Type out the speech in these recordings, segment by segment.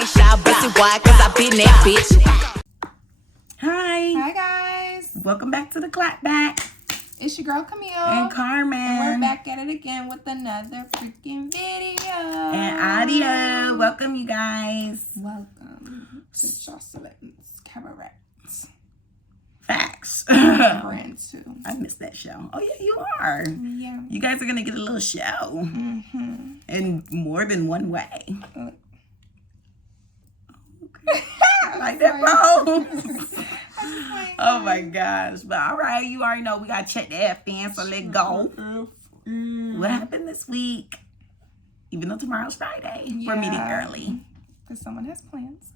ain't shy about it. Why? Cause I been that bitch. Hi guys. Welcome back to the Clapback. It's your girl Camille and Carmen. And we're back at it again with another freaking video and audio. Welcome, you guys. Welcome to Jocelyn's Cabaret. Facts. Brand too. I missed that show. Oh yeah, you are. Yeah. You guys are gonna get a little show. In more than one way. Okay. I like that pose. Oh my gosh. But all right, you already know we gotta check the FN, so let's go. What happened this week? Even though tomorrow's Friday. We're meeting early. Because someone has plans.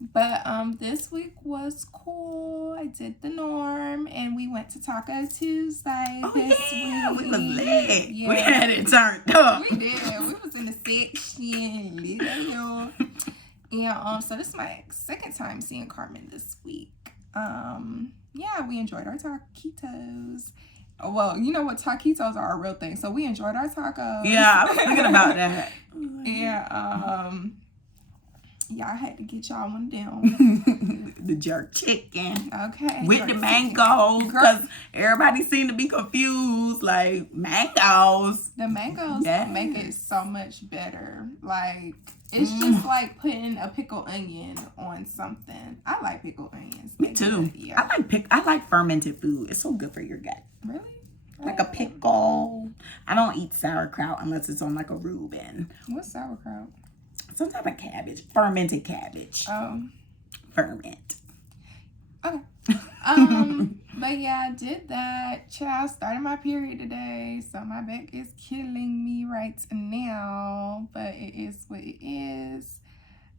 But this week was cool. I did the norm and we went to Taco Tuesday this week. We was lit. Yeah. We had it turned up. We did. We was in the section. Lit and so this is my second time seeing Carmen this week. Yeah, we enjoyed our taquitos. Well, you know what, taquitos are a real thing. So we enjoyed our tacos. Yeah, I was thinking about that. Yeah, I had to get y'all one down. The jerk chicken. Okay. With the mangoes. Because everybody seemed to be confused. Like, mangoes. The mangoes make it so much better. Like, it's just like putting a pickled onion on something. I like pickled onions. Me too. Yeah. I like fermented food. It's so good for your gut. Really? Like a pickle. I don't eat sauerkraut unless it's on like a Reuben. What's sauerkraut? Some type of cabbage. Fermented cabbage. Oh. Ferment. Okay. But yeah, I did that. Child, started my period today, so my back is killing me right now, but it is what it is.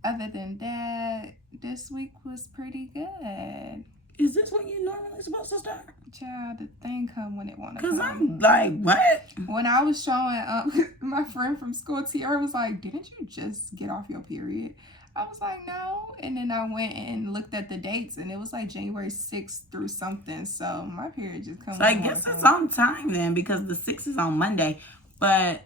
Other than that, this week was pretty good. Is this when you normally supposed to start? Child, the thing come when it want to come. Because I'm like, what? When I was showing up, my friend from school, Tiara, was like, didn't you just get off your period? I was like, no. And then I went and looked at the dates, and it was like January 6th through something. So my period just comes. So I guess it's on time then, because the 6th is on Monday. But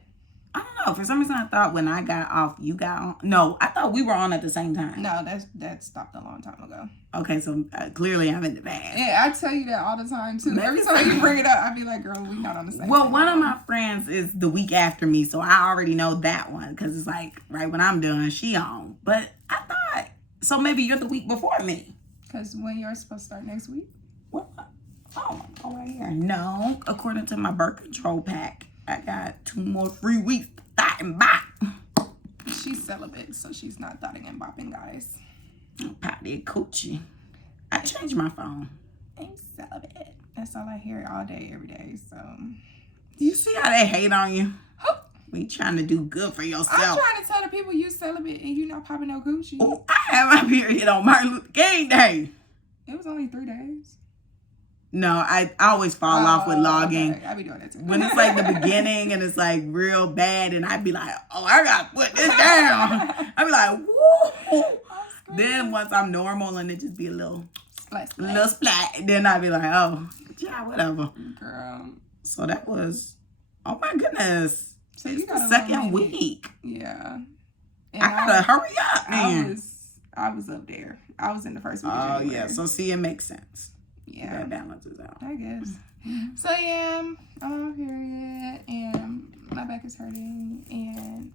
I don't know. For some reason, I thought when I got off, you got on. No, I thought we were on at the same time. No, that stopped a long time ago. Okay, so clearly I'm in the bad. Yeah, I tell you that all the time, too. Every time you bring it up, I be like, girl, we not on the same Well, one of my friends is the week after me, so I already know that one, because it's like right when I'm done, she on. But I thought, so maybe you're the week before me. Because when you're supposed to start next week? What? Oh, right here. No, according to my birth control pack, I got 2 more free weeks to thought and bop. She's celibate, so she's not thotting and bopping, guys. Potty coochie. I changed my phone. I'm celibate. That's all I hear all day, every day. So you see how they hate on you? We trying to do good for yourself. I'm trying to tell the people you celibate and you not popping no coochie. Oh, I had my period on Martin Luther King Day. It was only 3 days. No, I always fall off with logging. Okay. I be doing that too. When it's like the beginning and it's like real bad, and I'd be like, oh, I gotta put this down. I'd be like, woo. Then once I'm normal and it just be a little splat, then I'd be like, oh, yeah, whatever. Girl. So that was, oh my goodness. So it's the second week. Yeah. And I gotta hurry up, man. I was up there. I was in the first week of January. January. Yeah, so see, it makes sense. Yeah. That balances out. I guess. So yeah, I'm on my period and my back is hurting, and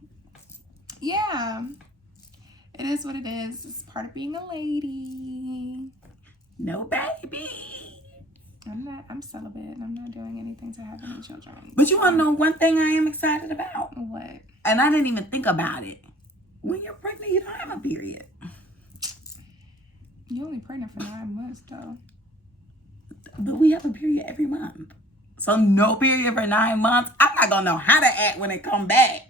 yeah, it is what it is. It's part of being a lady. No baby. I'm celibate. I'm not doing anything to have any children. But you want to know one thing I am excited about? What? And I didn't even think about it. When you're pregnant, you don't have a period. You're only pregnant for 9 months, though. But we have a period every month. So no period for 9 months. I'm not going to know how to act when it come back.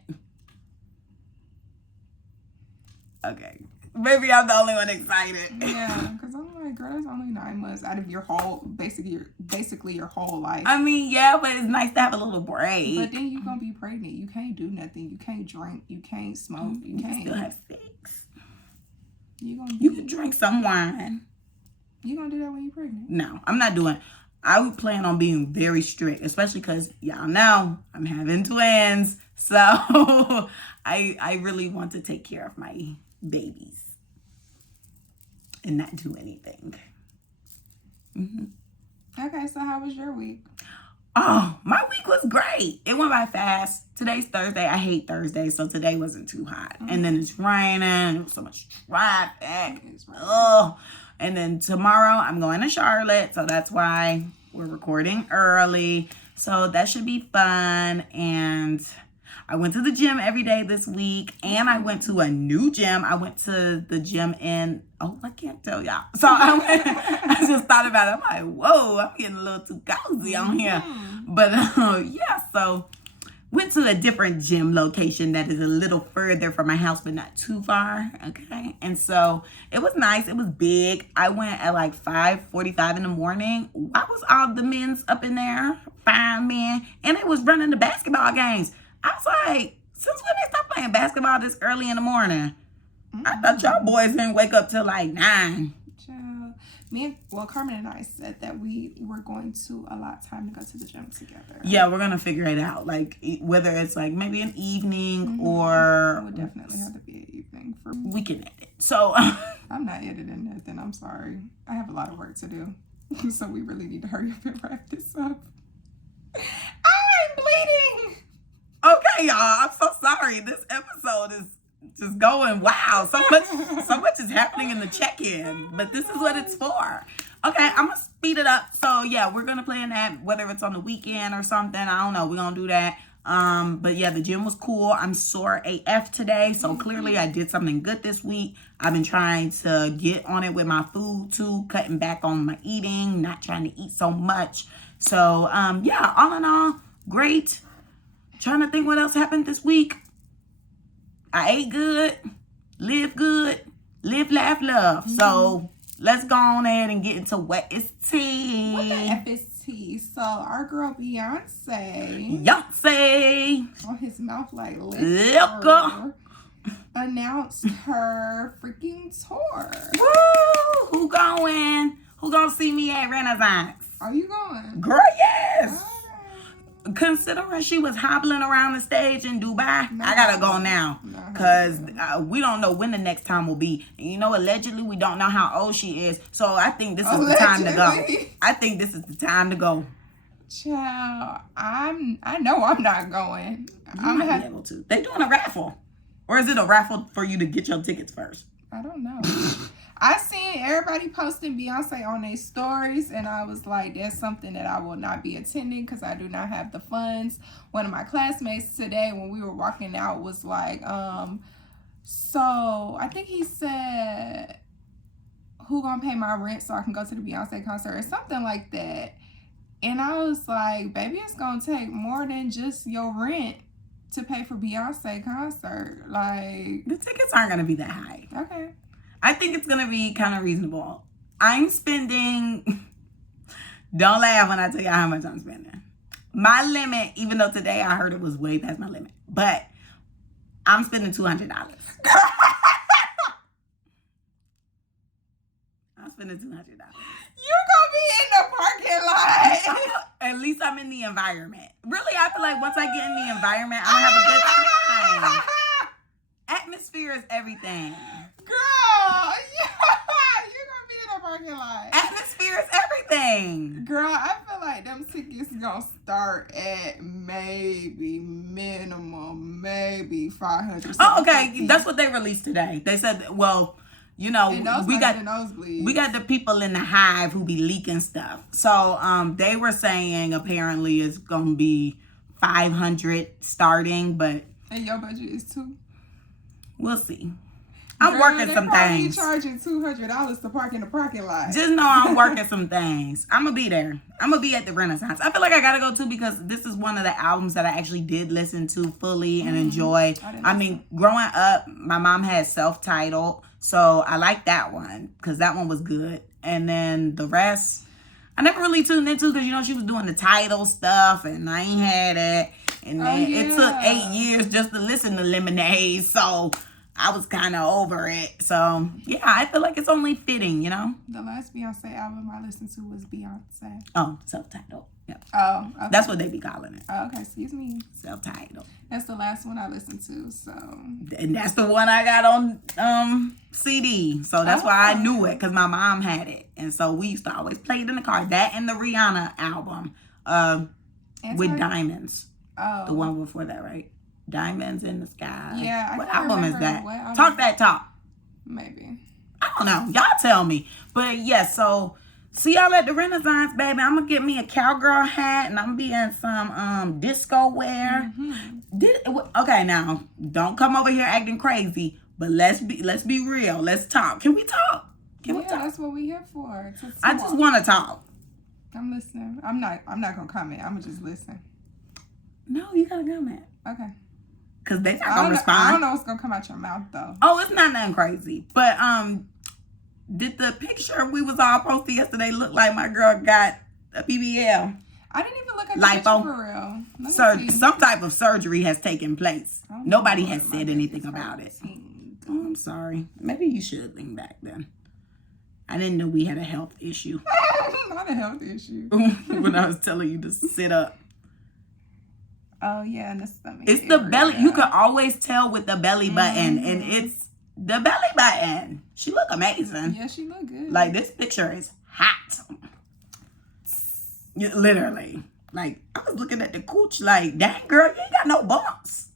Okay. Maybe I'm the only one excited. Yeah, because I'm like, girl, that's only 9 months out of your whole, basically your whole life. I mean, yeah, but it's nice to have a little break. But then you're going to be pregnant. You can't do nothing. You can't drink. You can't smoke. You can't. Still have sex. You can drink some wine. You gonna do that when you're pregnant? No, I'm not doing. I would plan on being very strict, especially because y'all know I'm having twins. So I really want to take care of my babies. and not do anything. Okay, so how was your week? Oh, my week was great. It went by fast. Today's Thursday. I hate Thursdays, so today wasn't too hot. And then it's raining. There was so much traffic. Oh, and then tomorrow I'm going to Charlotte, so that's why we're recording early. So that should be fun. And I went to the gym every day this week, and I went to a new gym. I went to the gym in, I can't tell y'all. So I just thought about it. I'm like, whoa, I'm getting a little too cozy on here. But yeah, so went to a different gym location that is a little further from my house, but not too far. Okay. And so it was nice. It was big. I went at like 5:45 in the morning. Why was all the men's up in there? 5 men. And they was running the basketball games. I was like, since when they stopped playing basketball this early in the morning? I thought y'all boys didn't wake up till like 9. Carmen and I said that we were going to allot time to go to the gym together. Yeah, we're going to figure it out. Like, whether it's like maybe an evening or... It would definitely have to be an evening for me. We can edit. So... I'm not editing nothing. I'm sorry. I have a lot of work to do. So we really need to hurry up and wrap this up. I'm bleeding! Okay, y'all. I'm so sorry. This episode is just going wow. So much is happening in the check-in. But this is what it's for. Okay, I'm gonna speed it up. So yeah, we're gonna plan that whether it's on the weekend or something. I don't know. We're gonna do that. But yeah, the gym was cool. I'm sore AF today. So clearly I did something good this week. I've been trying to get on it with my food too, cutting back on my eating, not trying to eat so much. So yeah, all in all, great. Trying to think what else happened this week. I ate good, live good, live, laugh, love. So let's go on ahead and get into what is tea. What the F is tea? So our girl Beyonce on his mouth like liquor announced her freaking tour. Woo! Who going? Who gonna see me at Renaissance? Are you going? Girl, yes. Considering she was hobbling around the stage in Dubai, I gotta go now. Because we don't know when the next time will be. And you know, allegedly, we don't know how old she is. So I think this is the time to go. I think this is the time to go. Child, I know I'm not going. I'm not be able to. They doing a raffle. Or is it a raffle for you to get your tickets first? I don't know. I seen everybody posting Beyonce on their stories, and I was like, that's something that I will not be attending because I do not have the funds. One of my classmates today, when we were walking out, was like, so I think he said, who gonna pay my rent so I can go to the Beyonce concert or something like that. And I was like, baby, it's gonna take more than just your rent to pay for Beyonce concert. Like, the tickets aren't gonna be that high. Okay. I think it's going to be kind of reasonable. I'm spending, don't laugh when I tell you how much I'm spending. My limit, even though today I heard it was way past my limit, but I'm spending $200. I'm spending $200. You gonna be in the parking lot. At least I'm in the environment. Really, I feel like once I get in the environment, I'll have a good time. Atmosphere is everything. Girl, you're gonna be in the parking lot. Atmosphere is everything. Girl, I feel like them tickets gonna start at maybe minimum, maybe $500. Oh, okay. That's what they released today. They said, well, you know, we got the people in the hive who be leaking stuff. So they were saying apparently it's gonna be $500 starting, but and your budget is $2. We'll see. I'm working some things. Charging $200 to park in the parking lot. Just know I'm working some things. I'm gonna be there. I'm gonna be at the Renaissance. I feel like I gotta go too because this is one of the albums that I actually did listen to fully and enjoy. I mean, growing up, my mom had Self-Titled, so I like that one because that one was good. And then the rest, I never really tuned into because you know she was doing the title stuff and I ain't had it. And then it took 8 years just to listen to Lemonade. So I was kind of over it. So, yeah, I feel like it's only fitting, you know? The last Beyonce album I listened to was Beyonce. Oh, self-titled. Yep. Oh, okay. That's what they be calling it. Oh, okay, excuse me. Self-titled. That's the last one I listened to, so. And that's the one I got on CD. So that's why I knew it, because my mom had it. And so we used to always play it in the car. That and the Rihanna album with Diamonds. Oh. The one before that, right? Diamonds in the Sky. Yeah. What album is that? Talk That Talk. Maybe. I don't know. Y'all tell me. But yeah, so see y'all at the Renaissance, baby. I'm going to get me a cowgirl hat and I'm going to be in some disco wear. Okay, now, don't come over here acting crazy. But let's be real. Let's talk. Can we talk? Can we talk? That's what we here for. I just want to talk. I'm listening. I'm not going to comment. I'm going to just listen. No, you got to comment. Okay. Because they not going to respond. I don't know what's going to come out your mouth, though. Oh, it's not nothing crazy. But, did the picture we was all posted yesterday look like my girl got a BBL? I didn't even look at the picture for real. Some type of surgery has taken place. Nobody has said anything about it. Oh, I'm sorry. Maybe you should lean back then. I didn't know we had a health issue. Not a health issue. When I was telling you to sit up. Oh, yeah, and the stomach. It's the belly. You can always tell with the belly button, and it's the belly button. She look amazing. Yeah, she look good. Like, this picture is hot. Literally. Like, I was looking at the cooch like, dang, girl, you ain't got no bumps.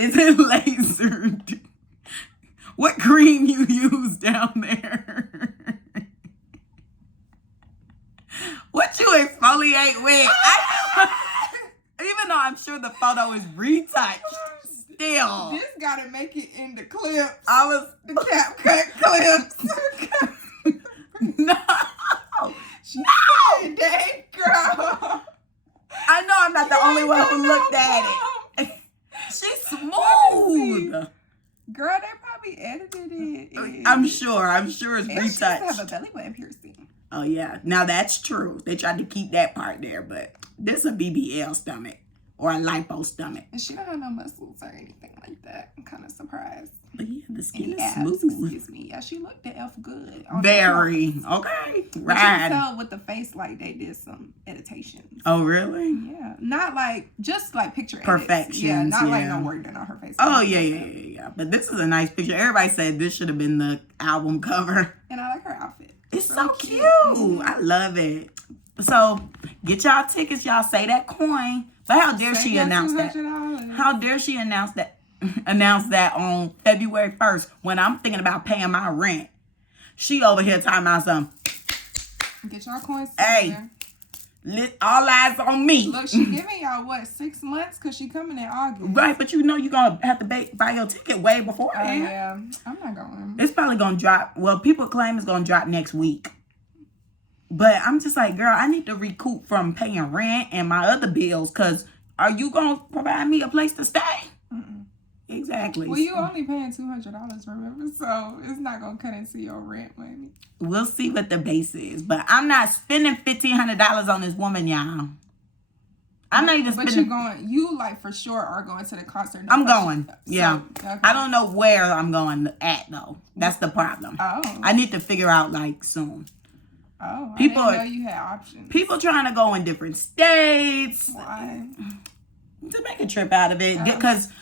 Is it lasered? What cream you use down there? What you exfoliate with? Even though I'm sure the photo is retouched, still. This gotta make it in the clips. I was the cap cut clips. No. She said that, girl. I know I'm not the only one who looked at it. She's smooth. Girl, they probably edited it. I'm sure it's retouched. She used to have a belly button piercing. Oh, yeah. Now, that's true. They tried to keep that part there, but this is a BBL stomach or a lipo stomach. And she don't have no muscles or anything like that. I'm kind of surprised. But yeah, the skin is abs, smooth. Excuse me. Yeah, she looked the F good. Very. Okay. Right. You can tell with the face like they did some editations. Oh, really? Yeah. Not like, just like picture perfections. Yeah, not like no work done on her face. Oh, yeah. But this is a nice picture. Everybody said this should have been the album cover. And I like her outfit. It's so cute. I love it. So, get y'all tickets. Y'all say that coin. But how dare she announce that? How dare she announce that on February 1st when I'm thinking about paying my rent? She over here talking about something. Get y'all coins. Hey, all eyes on me. Look, she giving y'all, 6 months? Because she coming in August. Right, but you know you're going to have to buy your ticket way before that. Yeah, I'm not going. It's probably going to drop. Well, people claim it's going to drop next week. But I'm just like, girl, I need to recoup from paying rent and my other bills. Because are you going to provide me a place to stay? Exactly. Well, you only paying $200, remember? So it's not going to cut into your rent money. We'll see what the base is. But I'm not spending $1,500 on this woman, y'all. I'm not even spending. But you like for sure are going to the concert. I'm going. Yeah. So, okay. I don't know where I'm going at, though. That's the problem. Oh. I need to figure out, like, soon. Oh, people I didn't know you had options. People trying to go in different states. Why? To make a trip out of it. Because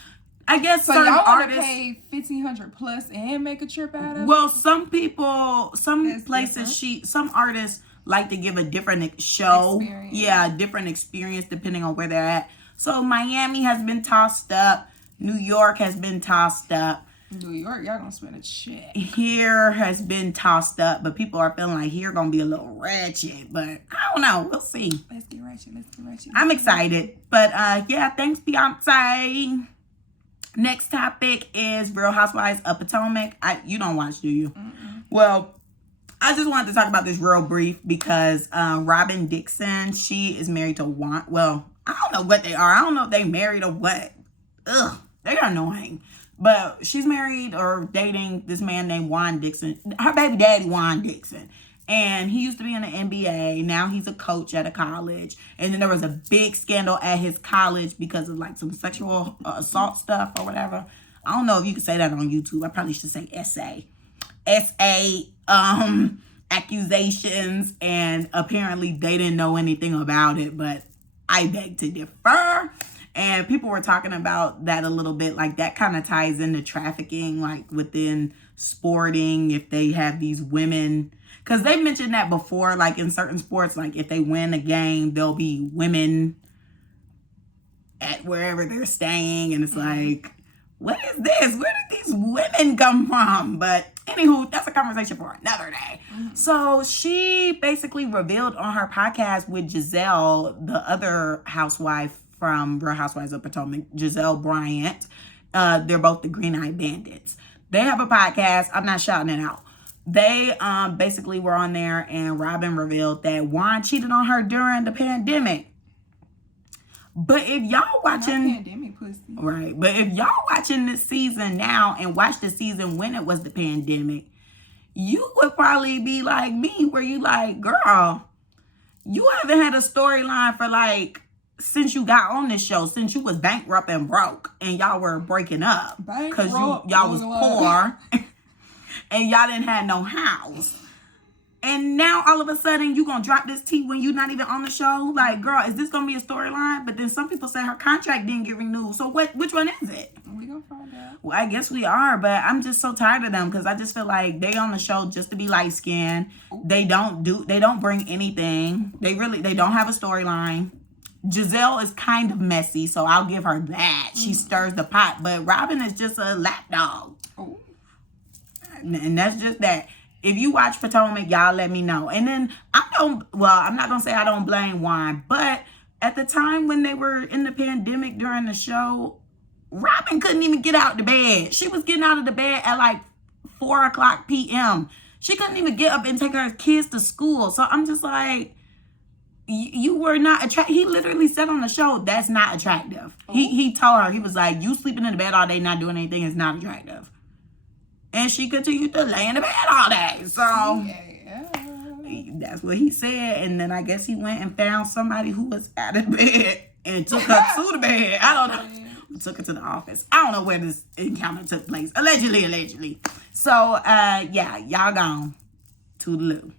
I guess so certain y'all artists pay $1,500 plus and make a trip out of it? Well, some places, some artists like to give a different show. Experience. Yeah, a different experience depending on where they're at. So Miami has been tossed up. New York has been tossed up. New York, y'all gonna spend a check. Here has been tossed up, but people are feeling like here gonna be a little ratchet. But I don't know. We'll see. Let's get ratchet. I'm excited. But yeah, thanks, Beyonce. Next topic is Real Housewives of Potomac. You don't watch, do you? Mm-mm. Well, I just wanted to talk about this real brief because Robin Dixon, she is married to Juan. Well, I don't know what they are. I don't know if they married or what. Ugh, they're annoying. But she's married or dating this man named Juan Dixon. Her baby daddy, Juan Dixon. And he used to be in the NBA. Now he's a coach at a college. And then there was a big scandal at his college because of like some sexual assault stuff or whatever. I don't know if you can say that on YouTube. I probably should say essay. Accusations, and apparently they didn't know anything about it, but I beg to differ. And people were talking about that a little bit, like that kind of ties into trafficking, like within sporting, if they have these women, because they mentioned that before, like in certain sports, like if they win a game, there'll be women at wherever they're staying, and it's like, what is this? Where did these women come from? But anywho, that's a conversation for another day. So she basically revealed on her podcast with Giselle, the other housewife from Real Housewives of Potomac, Giselle Bryant. They're both the Green Eyed Bandits. They have a podcast. I'm not shouting it out. They basically were on there, and Robin revealed that Juan cheated on her during the pandemic. But if y'all watching, pandemic pussy. Right, but if y'all watching this season now and watch the season when it was the pandemic, you would probably be like me, where you like, girl, you haven't had a storyline for like since you got on this show, since you was bankrupt and broke and y'all were breaking up because y'all was poor and y'all didn't have no house. And now all of a sudden you gonna drop this tea when you not even on the show? Like, girl, is this gonna be a storyline? But then some people say her contract didn't get renewed. So which one is it? We gonna find out. Well, I guess we are, but I'm just so tired of them because I just feel like they on the show just to be light skinned. They don't bring anything. They don't have a storyline. Giselle is kind of messy, so I'll give her that. She stirs the pot, but Robin is just a lapdog. Oh. And that's just that. If you watch Potomac, y'all let me know. And then I'm not gonna say I don't blame Juan, but at the time when they were in the pandemic during the show, Robin couldn't even get out the bed. She was getting out of the bed at like 4:00 p.m. She couldn't even get up and take her kids to school. So I'm just like, you were not attractive. He literally said on the show, that's not attractive. Oh. He told her, he was like, you sleeping in the bed all day, not doing anything is not attractive. And she continued to lay in the bed all day. So that's what he said. And then I guess he went and found somebody who was out of bed and took her to the bed. I don't know. Took her to the office. I don't know where this encounter took place. Allegedly. So, yeah, y'all gone. Toodaloo.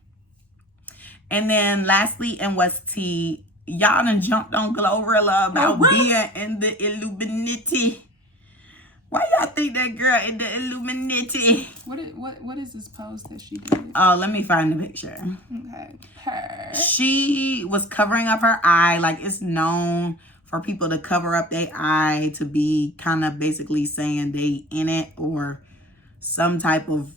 And then lastly, in West T, y'all done jumped on Glorilla about being in the Illuminati. Why y'all think that girl in the Illuminati? What is this post that she did? Oh, let me find the picture. Okay. She was covering up her eye. Like, it's known for people to cover up their eye to be kind of basically saying they in it or some type of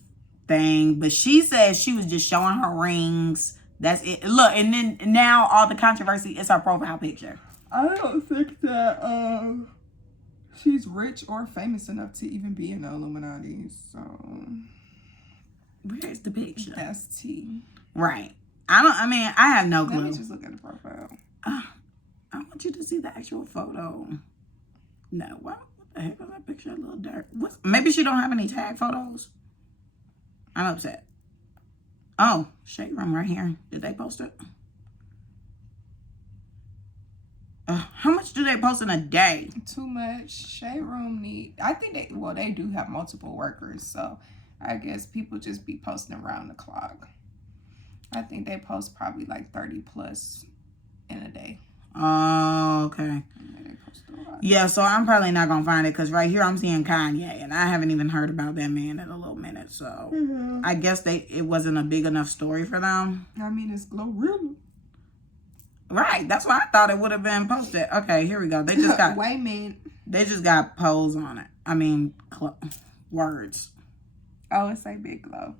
thing. But she said she was just showing her rings. That's it. Look, and then now all the controversy is her profile picture. I don't think that she's rich or famous enough to even be in the Illuminati. So where's the picture? That's T. Right. I have no clue. Let me just look at the profile. I want you to see the actual photo. No, what the heck was that picture? A little dark. Maybe she don't have any tag photos. I'm upset. Oh, Shade Room right here. Did they post it? How much do they post in a day? Too much. Shade Room they do have multiple workers, so I guess people just be posting around the clock. I think they post probably like 30 plus in a day. Oh, okay. They post a lot. Yeah, so I'm probably not gonna find it because right here I'm seeing Kanye, and I haven't even heard about that man in a little minute. So I guess it wasn't a big enough story for them. I mean, it's Glorilla. Right, that's why I thought it would have been posted. Okay, here we go. They just got wait a minute. They just got pose on it. I mean, words. Oh, it's like Big Glow.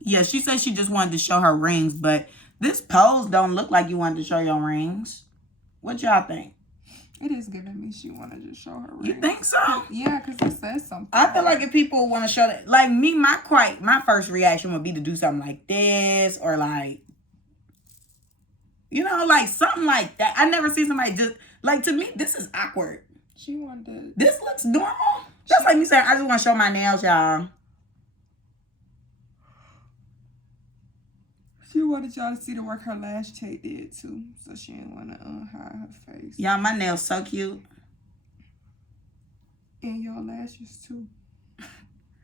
Yeah, she said she just wanted to show her rings, but this pose don't look like you wanted to show your rings. What y'all think? It is giving me she wanted to show her rings. You think so? Yeah, because it says something. I feel like if people want to show that, like me, my first reaction would be to do something like this or like, you know, like something like that. I never see somebody just, like, to me, this is awkward. She wanted to. This looks normal. That's like me saying, I just want to show my nails, y'all. She wanted y'all to see the work her lash tape did, too. So she didn't want to hide her face. Y'all, my nails so cute. And your lashes too.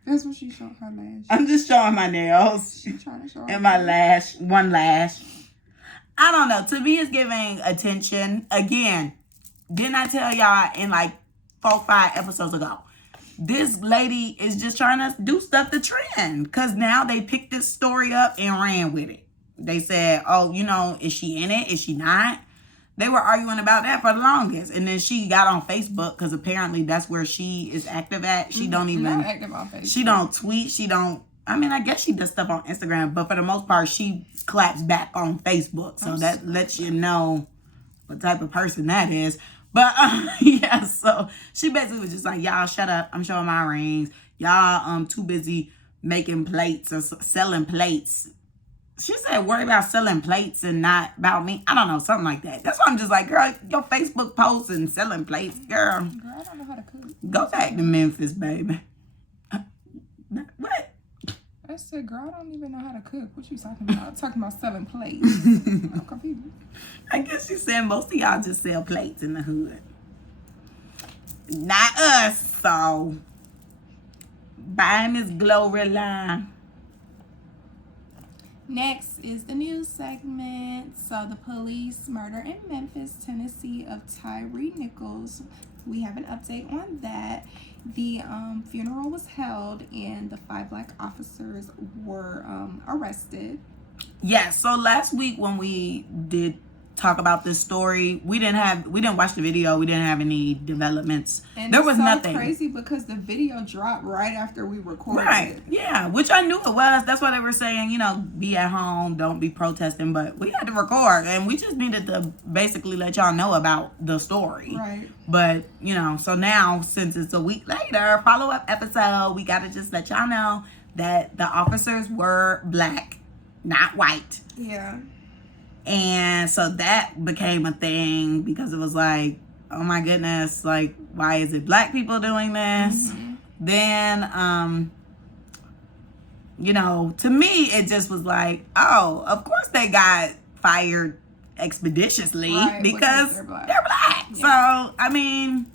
That's what she showed her lashes. I'm just showing my nails. She's trying to show her and my lash. One lash. I don't know. To me, it's giving attention. Again, didn't I tell y'all in like 4-5 episodes ago? This lady is just trying to do stuff to trend. Because now they picked this story up and ran with it. They said, oh, you know, is she in it? Is she not? They were arguing about that for the longest. And then she got on Facebook because apparently that's where she is active at. She don't even... Not active on Facebook. She don't tweet. She don't... I mean, I guess she does stuff on Instagram. But for the most part, she claps back on Facebook. So that lets you know what type of person that is. But, yeah, so she basically was just like, y'all, shut up. I'm showing my rings. Y'all too busy making plates or selling plates. She said, worry about selling plates and not about me. I don't know, something like that. That's why I'm just like, girl, your Facebook posts and selling plates, girl. Girl, I don't know how to cook. Go back to Memphis, baby. What? I said, girl, I don't even know how to cook. What you talking about? I'm talking about selling plates. I'm confused. I guess she said most of y'all just sell plates in the hood. Not us, so. Bye, Miss Glorilla. Next is the news segment. So the police murder in Memphis, Tennessee of Tyree Nichols. We have an update on that. The funeral was held and the 5 black officers were arrested. Yeah, so last week when we did talk about this story, we didn't watch the video. We didn't have any developments. And there was so nothing crazy because the video dropped right after we recorded. Right. Yeah, which I knew it was. That's why they were saying, you know, be at home, don't be protesting. But we had to record, and we just needed to basically let y'all know about the story. Right. But, you know, so now, since it's a week later, follow-up episode, we got to just let y'all know that the officers were black, not white. Yeah. And so that became a thing because it was like, oh my goodness, like, why is it black people doing this? Mm-hmm. Then, you know, to me, it just was like, oh, of course they got fired expeditiously because they're black. Yeah. So, I mean,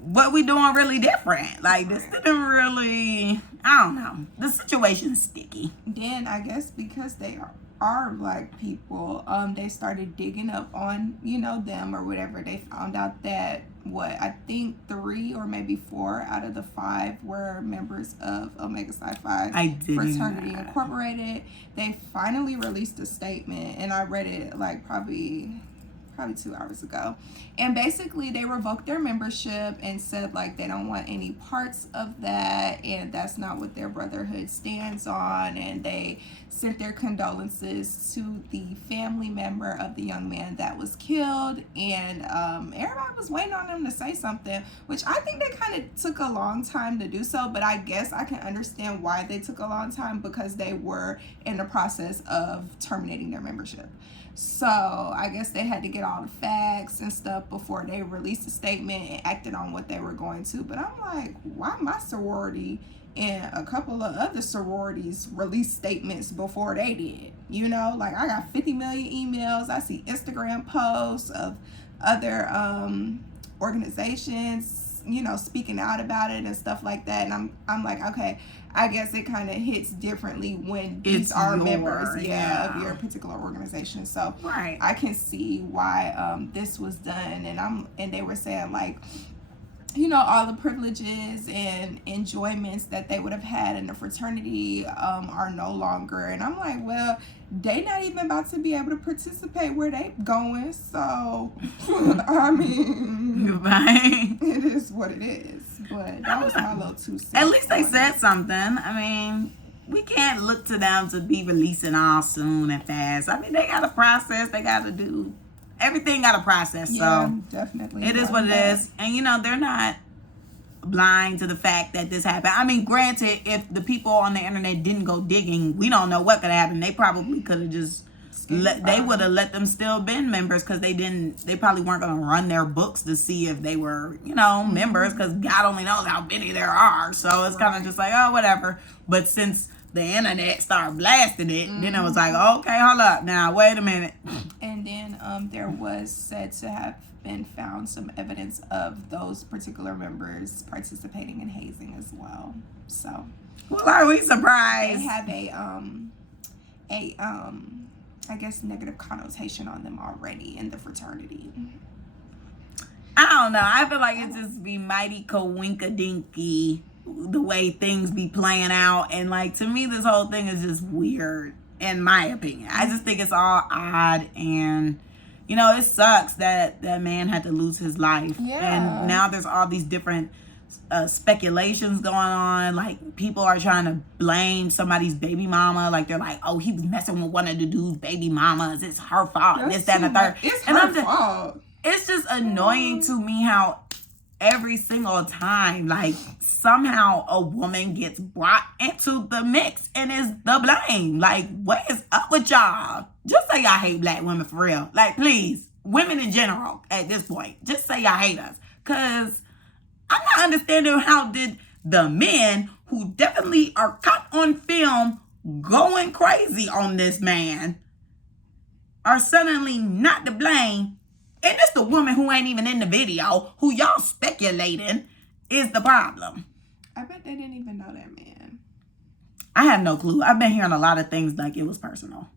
what we doing really different? Like, this didn't really, I don't know. The situation's sticky. Then, I guess because they are black people, they started digging up on, you know, them or whatever. They found out that I think 3 or maybe 4 out of the 5 were members of Omega Psi Phi Fraternity Incorporated. They finally released a statement, and I read it like probably 2 hours ago, and basically they revoked their membership and said like they don't want any parts of that, and that's not what their brotherhood stands on, and they sent their condolences to the family member of the young man that was killed, and everybody was waiting on them to say something, which I think they kind of took a long time to do so, but I guess I can understand why they took a long time, because they were in the process of terminating their membership. So I guess they had to get all the facts and stuff before they released a statement and acted on what they were going to. But I'm like, why my sorority and a couple of other sororities released statements before they did? You know, like I got 50 million emails. I see Instagram posts of other organizations, you know, speaking out about it and stuff like that. And I'm like, okay, I guess it kind of hits differently when these are members, of your particular organization. So I can see why this was done. And they were saying like, you know, all the privileges and enjoyments that they would have had in the fraternity are no longer. And I'm like, well, they not even about to be able to participate where they going. So, I mean, it is what it is. But that was my little 2 cents. At least they said something. I mean, we can't look to them to be releasing all soon and fast. I mean, they got a process. They got to do. Everything got a process. Yeah, so definitely. it is what it is. And, you know, they're not blind to the fact that this happened. I mean, granted, if the people on the internet didn't go digging, we don't know what could happen. They probably could have just they would have let them still been members, because they probably weren't going to run their books to see if they were, you know, members, because God only knows how many there are. So it's kind of just like, oh, whatever. But since the internet started blasting it. Then it was like, okay, hold up. Now, wait a minute. And then there was said to have been found some evidence of those particular members participating in hazing as well. So, well, are we surprised? They have I guess negative connotation on them already in the fraternity. I don't know. I feel like it just be mighty coinkadinky the way things be playing out, and like to me this whole thing is just weird in my opinion. I just think it's all odd, and you know, it sucks that that man had to lose his life. And now there's all these different speculations going on. Like people are trying to blame somebody's baby mama, like they're like, oh, he was messing with one of the dude's baby mamas, it's her fault, this, that, and the third. It's and her fault. It's just annoying to me how every single time, like, somehow a woman gets brought into the mix and is the blame. Like, what is up with y'all? Just say y'all hate black women for real. Like, please, women in general at this point, just say y'all hate us. Because I'm not understanding how did the men who definitely are caught on film going crazy on this man are suddenly not to blame. And it's the woman who ain't even in the video, who y'all speculating is the problem. I bet they didn't even know that man. I have no clue. I've been hearing a lot of things like it was personal.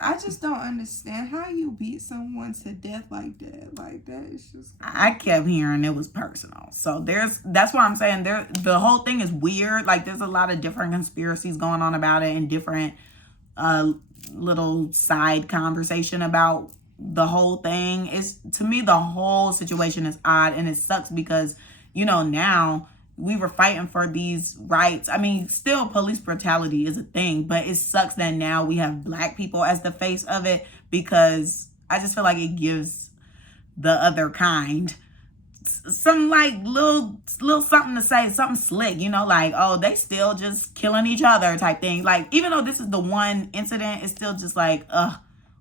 I just don't understand how you beat someone to death like that. Like that is just. I kept hearing it was personal. So that's why I'm saying the whole thing is weird. Like there's a lot of different conspiracies going on about it and different little side conversation about the whole thing. Is to me the whole situation is odd, and it sucks because you know now we were fighting for these rights. I mean, still police brutality is a thing, but it sucks that now we have black people as the face of it, because I just feel like it gives the other kind some like little something to say, something slick, you know, like, oh, they still just killing each other type thing. Like, even though this is the one incident, it's still just like,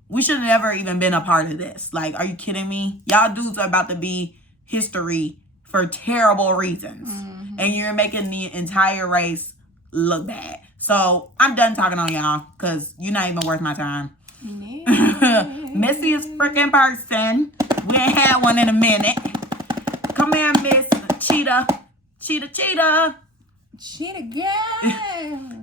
we should have never even been a part of this. Like, are you kidding me? Y'all dudes are about to be history for terrible reasons. Mm-hmm. And you're making the entire race look bad. So I'm done talking on y'all because you're not even worth my time. Messiest freaking person. We ain't had one in a minute. Come here, Miss Cheetah. Cheetah girl.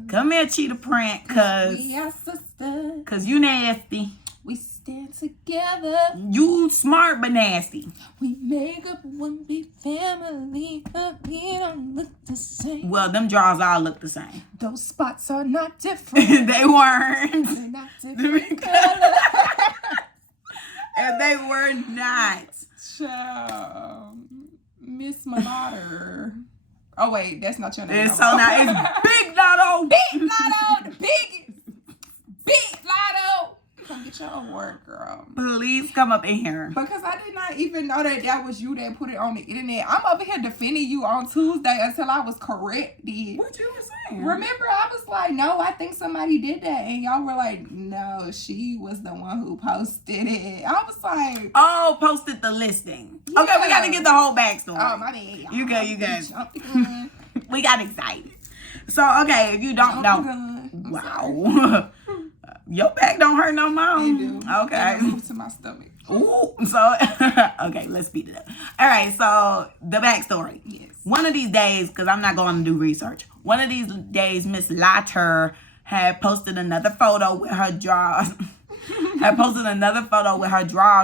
Come here, Cheetah Print, cause you nasty. We stand together. You smart but nasty. We make up one big family, but we don't look the same. Well, them drawers all look the same. Those spots are not different. They weren't. They're not different color. And they were not. Child. Miss my daughter. Oh wait, that's not your name. It's so now it's Big Lotto. Big Lotto, the biggest. Big Lotto. Come get your award, girl. Please come up in here. Because I did not even know that was you that put it on the internet. I'm over here defending you on Tuesday until I was corrected. What you were saying? Remember, I was like, no, I think somebody did that. And y'all were like, no, she was the one who posted it. I was like... Oh, posted the listing. Yeah. Okay, we got to get the whole backstory. Oh, my bad, y'all. You good. We got excited. So, okay, if you don't know... Wow. Your back don't hurt no more. They do. Okay. They move to my stomach. Ooh. So, okay, let's speed it up. All right, so the backstory. Yes. One of these days, because I'm not going to do research, one of these days, Miss Latter had posted another photo with her drawers.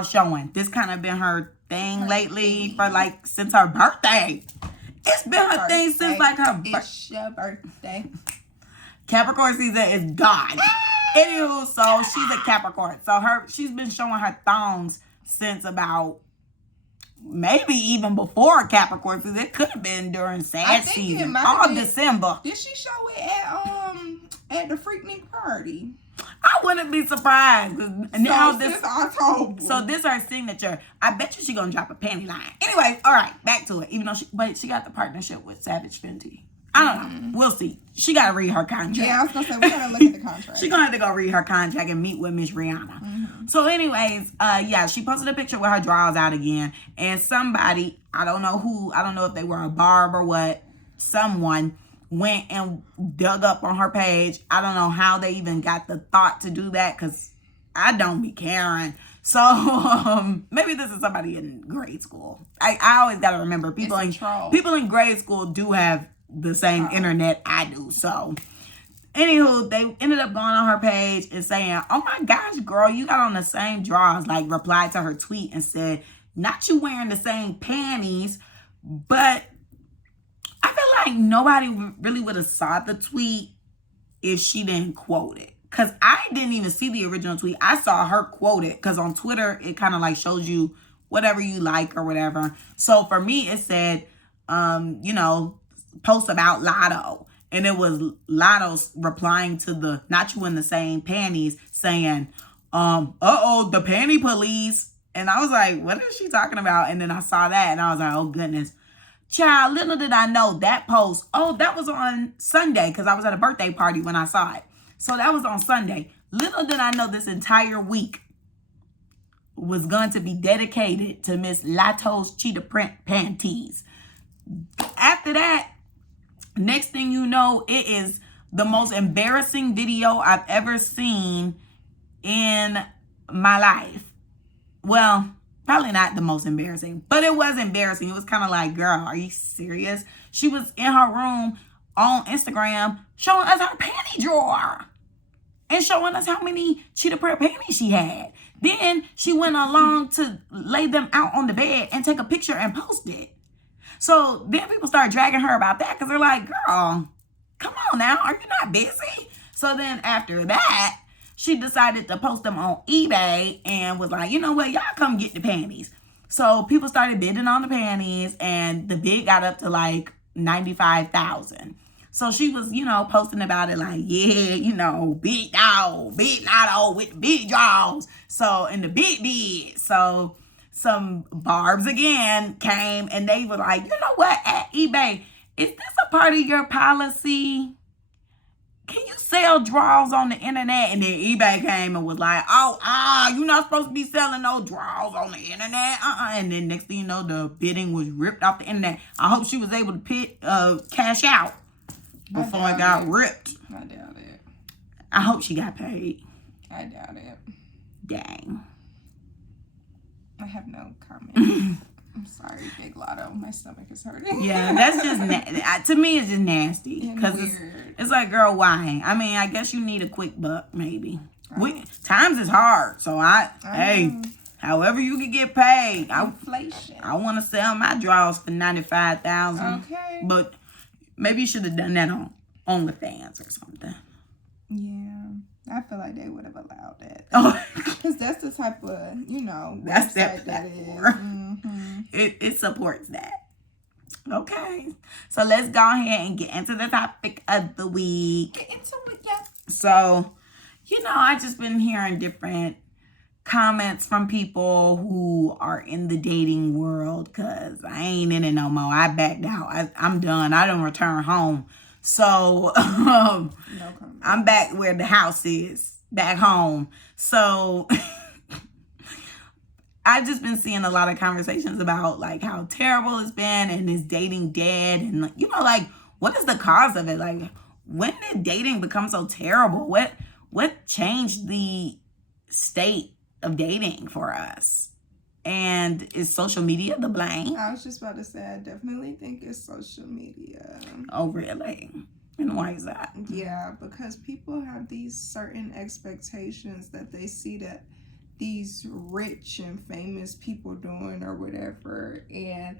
Showing. This kind of been her thing lately for like since her birthday. It's been her thing since like her birthday. It's your birthday. Capricorn season is gone. Anywho, so she's a Capricorn. So she's been showing her thongs since about maybe even before Capricorn season. It could have been during Sag season. All December. Did she show it at the Freaknik party? I wouldn't be surprised. Now this October. So this her signature. I bet you she gonna drop a panty line. Anyways, all right, back to it. Even though she got the partnership with Savage Fenty. I don't know. We'll see. She got to read her contract. Yeah, I was going to say, we got to look at the contract. She's going to have to go read her contract and meet with Miss Rihanna. Mm-hmm. So anyways, she posted a picture with her drawers out again. And somebody, I don't know who, I don't know if they were a barb or what, someone went and dug up on her page. I don't know how they even got the thought to do that, because I don't be caring. So maybe this is somebody in grade school. I always got to remember people in grade school do have the same internet I do. So anywho, they ended up going on her page and saying, oh my gosh, girl, you got on the same drawers. Like, replied to her tweet and said, not you wearing the same panties, but I feel like nobody really would have saw the tweet if she didn't quote it. Because I didn't even see the original tweet. I saw her quote it, because on Twitter, it kind of like shows you whatever you like or whatever. So for me, it said, post about Lotto. And it was Lotto replying to the not you in the same panties, saying, the panty police. And I was like, what is she talking about? And then I saw that and I was like, oh goodness. Child, little did I know that post, that was on Sunday, because I was at a birthday party when I saw it. So that was on Sunday. Little did I know this entire week was going to be dedicated to Miss Lotto's cheetah print panties. After that, next thing you know, it is the most embarrassing video I've ever seen in my life. Well, probably not the most embarrassing, but it was embarrassing. It was kind of like, girl, are you serious? She was in her room on Instagram showing us her panty drawer and showing us how many cheetah print panties she had. Then she went along to lay them out on the bed and take a picture and post it. So then people start dragging her about that, because they're like, girl, come on now. Are you not busy? So then after that, she decided to post them on eBay and was like, you know what? Y'all come get the panties. So people started bidding on the panties, and the bid got up to like $95,000. So she was, posting about it like, yeah, big dog, big Lotto with the big jaws. So, in the big bid. So some barbs again came and they were like, you know what, at eBay, is this a part of your policy? Can you sell drawers on the internet? And then eBay came and was like, you're not supposed to be selling no drawers on the internet. And then next thing you know, the bidding was ripped off the internet. I hope she was able to cash out before it got ripped. I doubt it. I hope she got paid. I doubt it. Dang. I have no comment. I'm sorry, Big Lotto. My stomach is hurting. Yeah, that's just, to me, it's just nasty. Because it's like, girl, why? I mean, I guess you need a quick buck, maybe. Times is hard. So, however you can get paid. Inflation. I want to sell my drawers for $95,000. Okay. But maybe you should have done that on OnlyFans or something. Yeah. I feel like they would have allowed that. Oh. Because that's the type of, that's website that is. Mm-hmm. It supports that. Okay. So let's go ahead and get into the topic of the week. Get into it, yeah. So, I just been hearing different comments from people who are in the dating world, because I ain't in it no more. I backed out. I'm done. I don't return home. So, no comment. I'm back where the house is, back home. So, I've just been seeing a lot of conversations about, like, how terrible it's been and is dating dead? And, like, what is the cause of it? Like, when did dating become so terrible? What changed the state of dating for us? And is social media the blame? I was just about to say, I definitely think it's social media. Oh, really? And why is that? Yeah, because people have these certain expectations that they see that these rich and famous people doing or whatever. And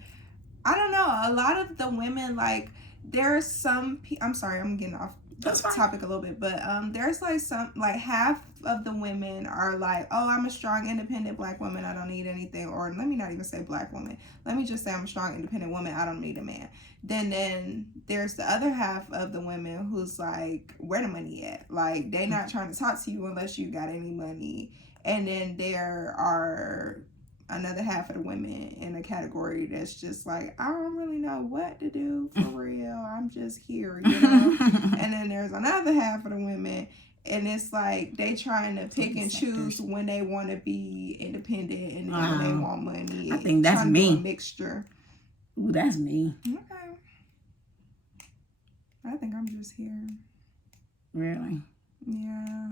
I don't know, a lot of the women, like, there's some, I'm sorry, I'm getting off the topic a little bit, but there's like half of the women are like, oh, I'm a strong independent black woman, I don't need anything. Or let me not even say black woman, let me just say I'm a strong independent woman, I don't need a man. Then there's the other half of the women who's like, where the money at? Like, they not trying to talk to you unless you got any money. And then there are another half of the women in a category that's just like, I don't really know what to do for real, I'm just here, And then there's another half of the women, and it's like they trying to pick and choose when they want to be independent and when they want money. I think that's me. A mixture. Ooh, that's me. Okay. I think I'm just here. Really? Yeah.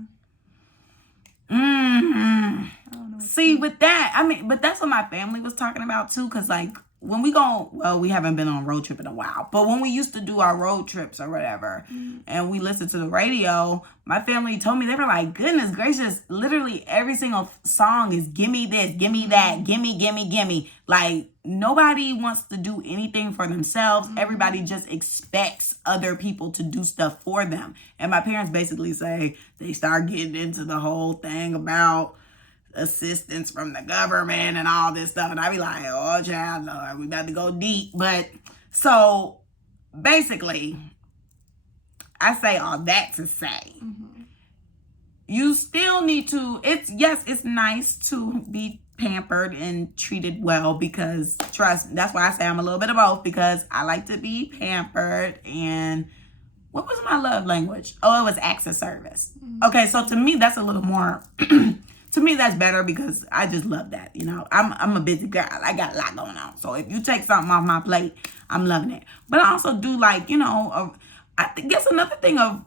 Mm-hmm. I don't know. See, with that, I mean, but that's what my family was talking about too. Cause like when we go, well, we haven't been on a road trip in a while, but when we used to do our road trips or whatever, and we listened to the radio, my family told me, they were like, goodness gracious, literally every single song is gimme this, gimme that, gimme, gimme, gimme. Like nobody wants to do anything for themselves. Everybody just expects other people to do stuff for them. And my parents basically say they start getting into the whole thing about assistance from the government and all this stuff, and I be like, oh child, Lord, we about to go deep. But so basically, I say all that to say, you still need to, it's nice to be pampered and treated well, because that's why I say I'm a little bit of both, because I like to be pampered. And what was my love language? Oh, it was acts of service. Okay, so to me that's a little more to me, that's better, because I just love that. You know, I'm a busy girl. I got a lot going on. So if you take something off my plate, I'm loving it. But I also do like, you know, I guess another thing of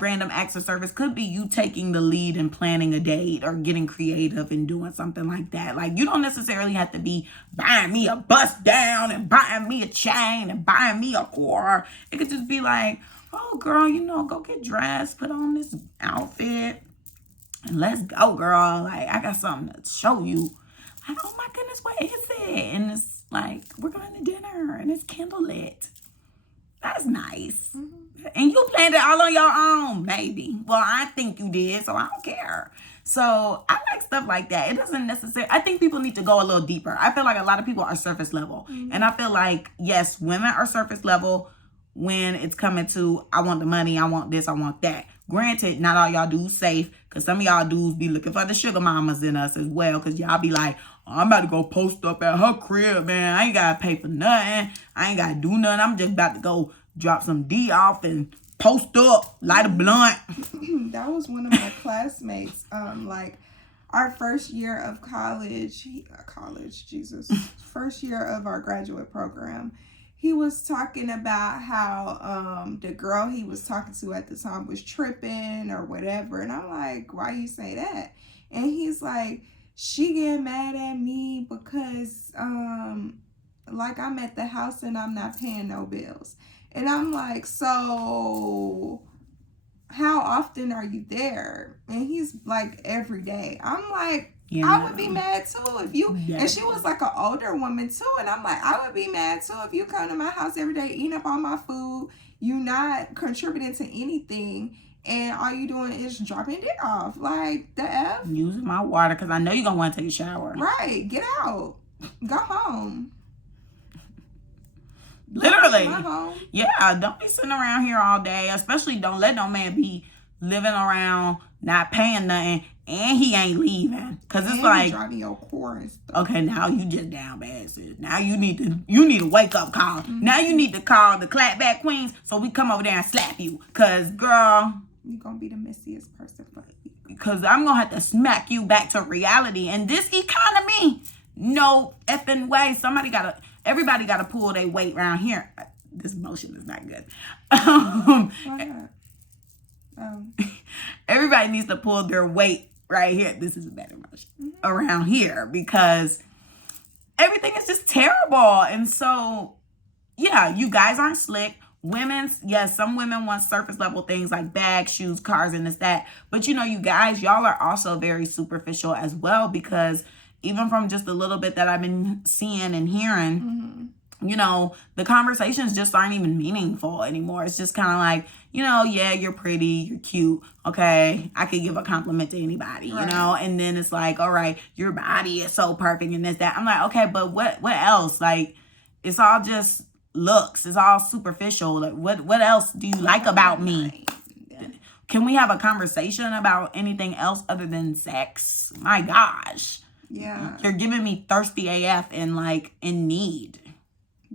random acts of service could be you taking the lead and planning a date or getting creative and doing something like that. Like you don't necessarily have to be buying me a bust down and buying me a chain and buying me a car. It could just be like, oh girl, you know, go get dressed, put on this outfit, and let's go, girl. Like, I got something to show you. Like, oh my goodness, what is it? And it's like, we're going to dinner and it's candlelit. That's nice. And you planned it all on your own, baby. Well, I think you did, so I don't care. So I like stuff like that. It doesn't necessarily, I think people need to go a little deeper. I feel like a lot of people are surface level. And I feel like, yes, women are surface level when it's coming to, I want the money, I want this, I want that. Granted, not all y'all dudes safe, because some of y'all dudes be looking for the sugar mamas in us as well, because y'all be like, oh, I'm about to go post up at her crib, man. I ain't got to pay for nothing. I ain't got to do nothing. I'm just about to go drop some D off and post up, light a blunt. That was one of my classmates. Like, our first year of first year of our graduate program. He was talking about how the girl he was talking to at the time was tripping or whatever. And I'm like, why you say that? And he's like, she get mad at me because like I'm at the house and I'm not paying no bills. And I'm like, so how often are you there? And he's like, every day. I'm like, yeah, I would be mad too if you, and she was like an older woman too, and I'm like, I would be mad too if you come to my house every day eating up all my food, you not contributing to anything, and all you doing is dropping dick off. Like, the F? Using my water, because I know you're going to want to take a shower. Right, get out. Go home. Literally. Go home. Yeah, don't be sitting around here all day, especially don't let no man be living around, not paying nothing, and he ain't leaving, because it's like driving your car and stuff. Okay, now you just down bad, sis. Now you need a wake up call. Now you need to call the Clapback queens so we come over there and slap you, because girl, you're gonna be the messiest person for me, because I'm gonna have to smack you back to reality. And this economy, no effing way. Everybody gotta pull their weight around here. This motion is not good. Why not? Everybody needs to pull their weight right here. This is a better motion around here, because everything is just terrible. And so, yeah, you guys aren't slick. Some women want surface level things like bags, shoes, cars, and this, that. But you know, you guys, y'all are also very superficial as well, because even from just a little bit that I've been seeing and hearing, you know, the conversations just aren't even meaningful anymore. It's just kind of like, you know, yeah, you're pretty, you're cute. Okay, I could give a compliment to anybody, you know? And then it's like, all right, your body is so perfect and this, that. I'm like, okay, but what else? Like, it's all just looks. It's all superficial. Like, what else do you like about me? Can we have a conversation about anything else other than sex? My gosh. Yeah. You're giving me thirsty AF and like in need.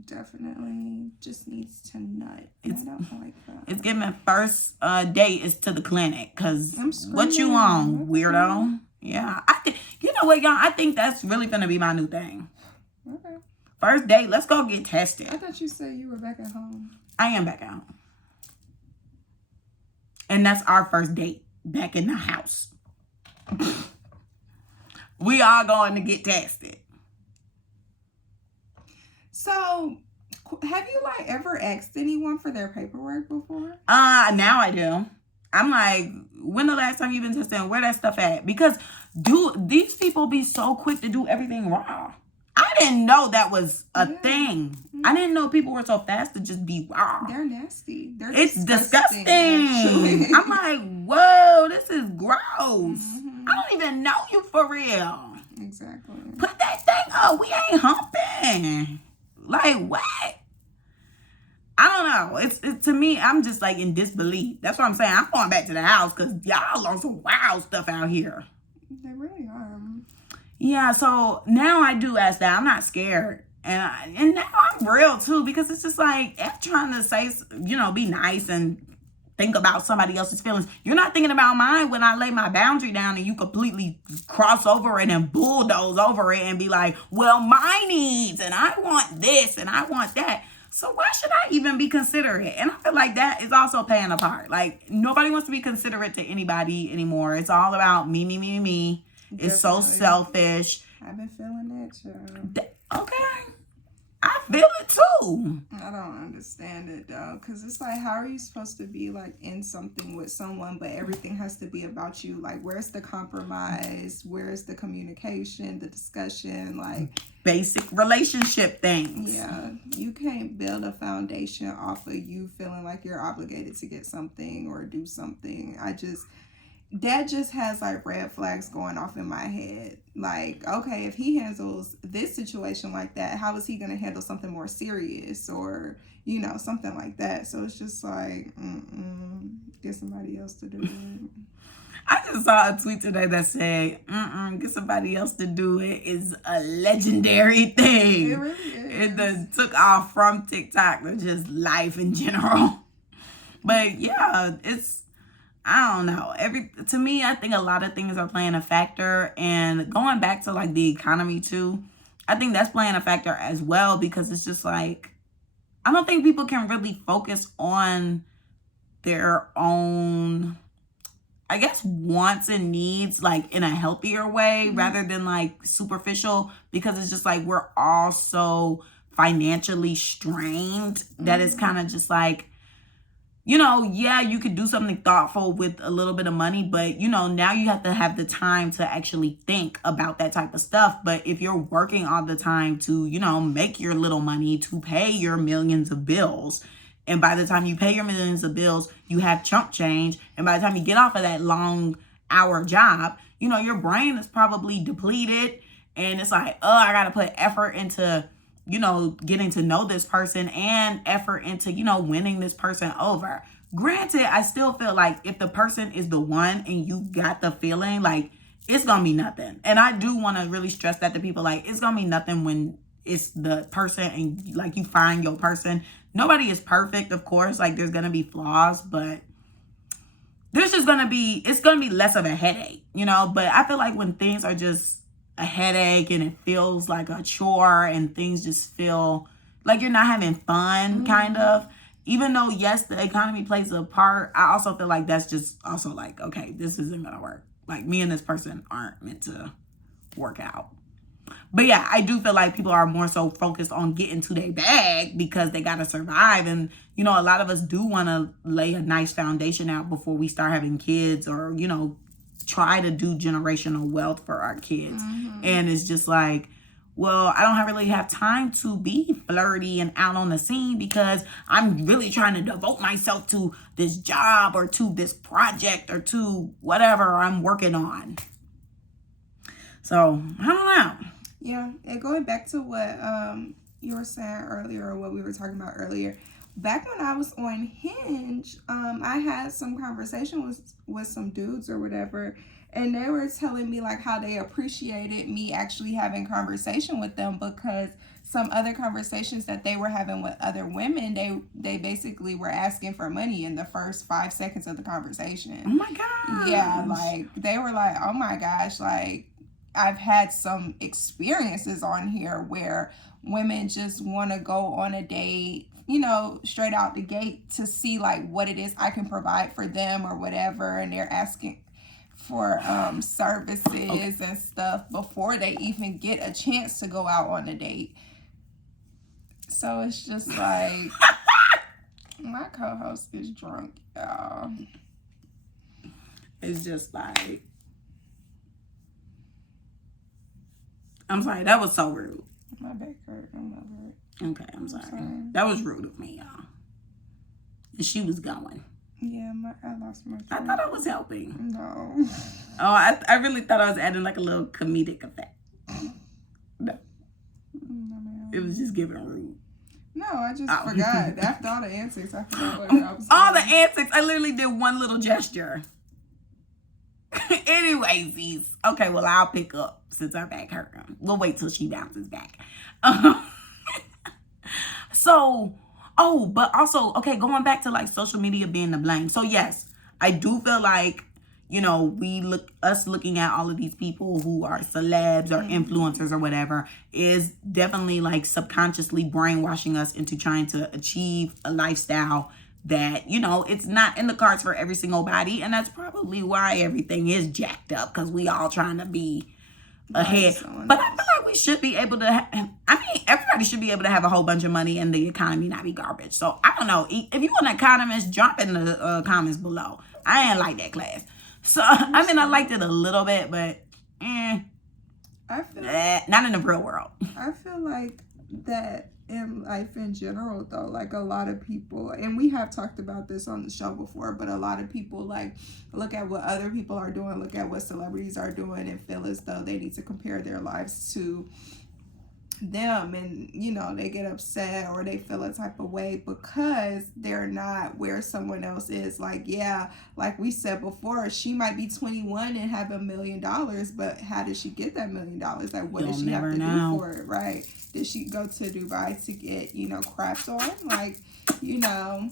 Definitely just needs to nut. I don't like that. It's giving first date is to the clinic, because what you on, weirdo? Yeah. You know what, y'all? I think that's really going to be my new thing. Okay. First date, let's go get tested. I thought you said you were back at home. I am back at home. And that's our first date back in the house. We are going to get tested. So, have you like ever asked anyone for their paperwork before? Now I do. I'm like, when the last time you been tested? Where that stuff at? Because these people be so quick to do everything wrong. I didn't know that was a thing. Mm-hmm. I didn't know people were so fast to just be wrong. They're nasty. It's disgusting. I'm like, whoa, this is gross. Mm-hmm. I don't even know you for real. Exactly. Put that thing up. We ain't humping. Like, what? I don't know. It's to me, I'm just like in disbelief. That's what I'm saying. I'm going back to the house because y'all on some wild stuff out here. They really are. Yeah, so now I do ask that. I'm not scared. And now I'm real too, because it's just like, I'm trying to say, be nice and think about somebody else's feelings. You're not thinking about mine when I lay my boundary down and you completely cross over it and bulldoze over it and be like, well, my needs and I want this and I want that. So why should I even be considerate? And I feel like that is also playing a part. Like, nobody wants to be considerate to anybody anymore. It's all about me, me, me, me. It's so selfish. I've been feeling that too. Okay. I feel it too. I don't understand it though. Because it's like, how are you supposed to be like in something with someone, but everything has to be about you? Like, where's the compromise? Where's the communication, the discussion? Like, basic relationship things. Yeah. You can't build a foundation off of you feeling like you're obligated to get something or do something. That just has like red flags going off in my head. Like, okay, if he handles this situation like that, how is he going to handle something more serious or, something like that? So it's just like, get somebody else to do it. I just saw a tweet today that said, get somebody else to do it is a legendary thing. It really is. It done took off from TikTok to just life in general. But yeah, I don't know. To me, I think a lot of things are playing a factor. And going back to like the economy too, I think that's playing a factor as well, because it's just like, I don't think people can really focus on their own, I guess, wants and needs like in a healthier way rather than like superficial, because it's just like we're all so financially strained that it's kind of just like, you could do something thoughtful with a little bit of money, but, now you have to have the time to actually think about that type of stuff. But if you're working all the time to, make your little money, to pay your millions of bills, and by the time you pay your millions of bills, you have chump change, and by the time you get off of that long hour job, your brain is probably depleted, and it's like, I got to put effort into getting to know this person and effort into, winning this person over. Granted, I still feel like if the person is the one and you got the feeling, like, it's going to be nothing. And I do want to really stress that to people, like, it's going to be nothing when it's the person and, like, you find your person. Nobody is perfect, of course. Like, there's going to be flaws, but it's going to be less of a headache, But I feel like when things are just a headache and it feels like a chore and things just feel like you're not having fun, kind of, even though, yes, the economy plays a part, I also feel like that's just also like, okay, this isn't gonna work. Like, me and this person aren't meant to work out. But yeah, I do feel like people are more so focused on getting to their bag because they gotta survive. And, a lot of us do want to lay a nice foundation out before we start having kids or, try to do generational wealth for our kids. And it's just like, well, I don't really have time to be flirty and out on the scene because I'm really trying to devote myself to this job or to this project or to whatever I'm working on. So, I don't know. Yeah, and going back to what you were saying earlier, or what we were talking about earlier, back when I was on Hinge, I had some conversation with some dudes or whatever, and they were telling me like how they appreciated me actually having conversation with them, because some other conversations that they were having with other women, they basically were asking for money in the first 5 seconds of the conversation. Oh my gosh. Yeah, like they were like, oh my gosh, like I've had some experiences on here where women just want to go on a date you know, straight out the gate to see like what it is I can provide for them or whatever, and they're asking for services and stuff before they even get a chance to go out on a date. So it's just like my co-host is drunk, y'all. It's just like, I'm sorry, that was so rude. My back hurt. I'm over it. Okay, I'm sorry. That was rude of me, y'all. And she was going. Yeah, I lost my I thought I was helping. No. Oh, I really thought I was adding like a little comedic effect. No. It was just giving rude. No, I just forgot. After all the antics, I forgot what I was all doing. the antics, I literally did one little gesture. Anyways, okay, well, I'll pick up since our back hurt. We'll wait till she bounces back. But also, okay, going back to like social media being the blame. So yes, I do feel like, you know, us looking at all of these people who are celebs or influencers or whatever is definitely like subconsciously brainwashing us into trying to achieve a lifestyle that, you know, it's not in the cards for every single body. And that's probably why everything is jacked up, because we all trying to be ahead. But I feel like we should be able to, everybody should be able to have a whole bunch of money and the economy not be garbage. So I don't know. If you're an economist, jump in the comments below. I ain't like that class. So, I mean, I liked it a little bit, but I feel not in the real world. I feel like that in life in general, though, like a lot of people, and we have talked about this on the show before, but a lot of people like look at what other people are doing, look at what celebrities are doing, and feel as though they need to compare their lives to them, and you know, they get upset or they feel a type of way because they're not where someone else is. Like, yeah, like we said before, she might be 21 and have $1 million, but how did she get that $1 million? Like, what does she have to do for it, right? Did she go to Dubai to get, you know, crafts on? Like, you know,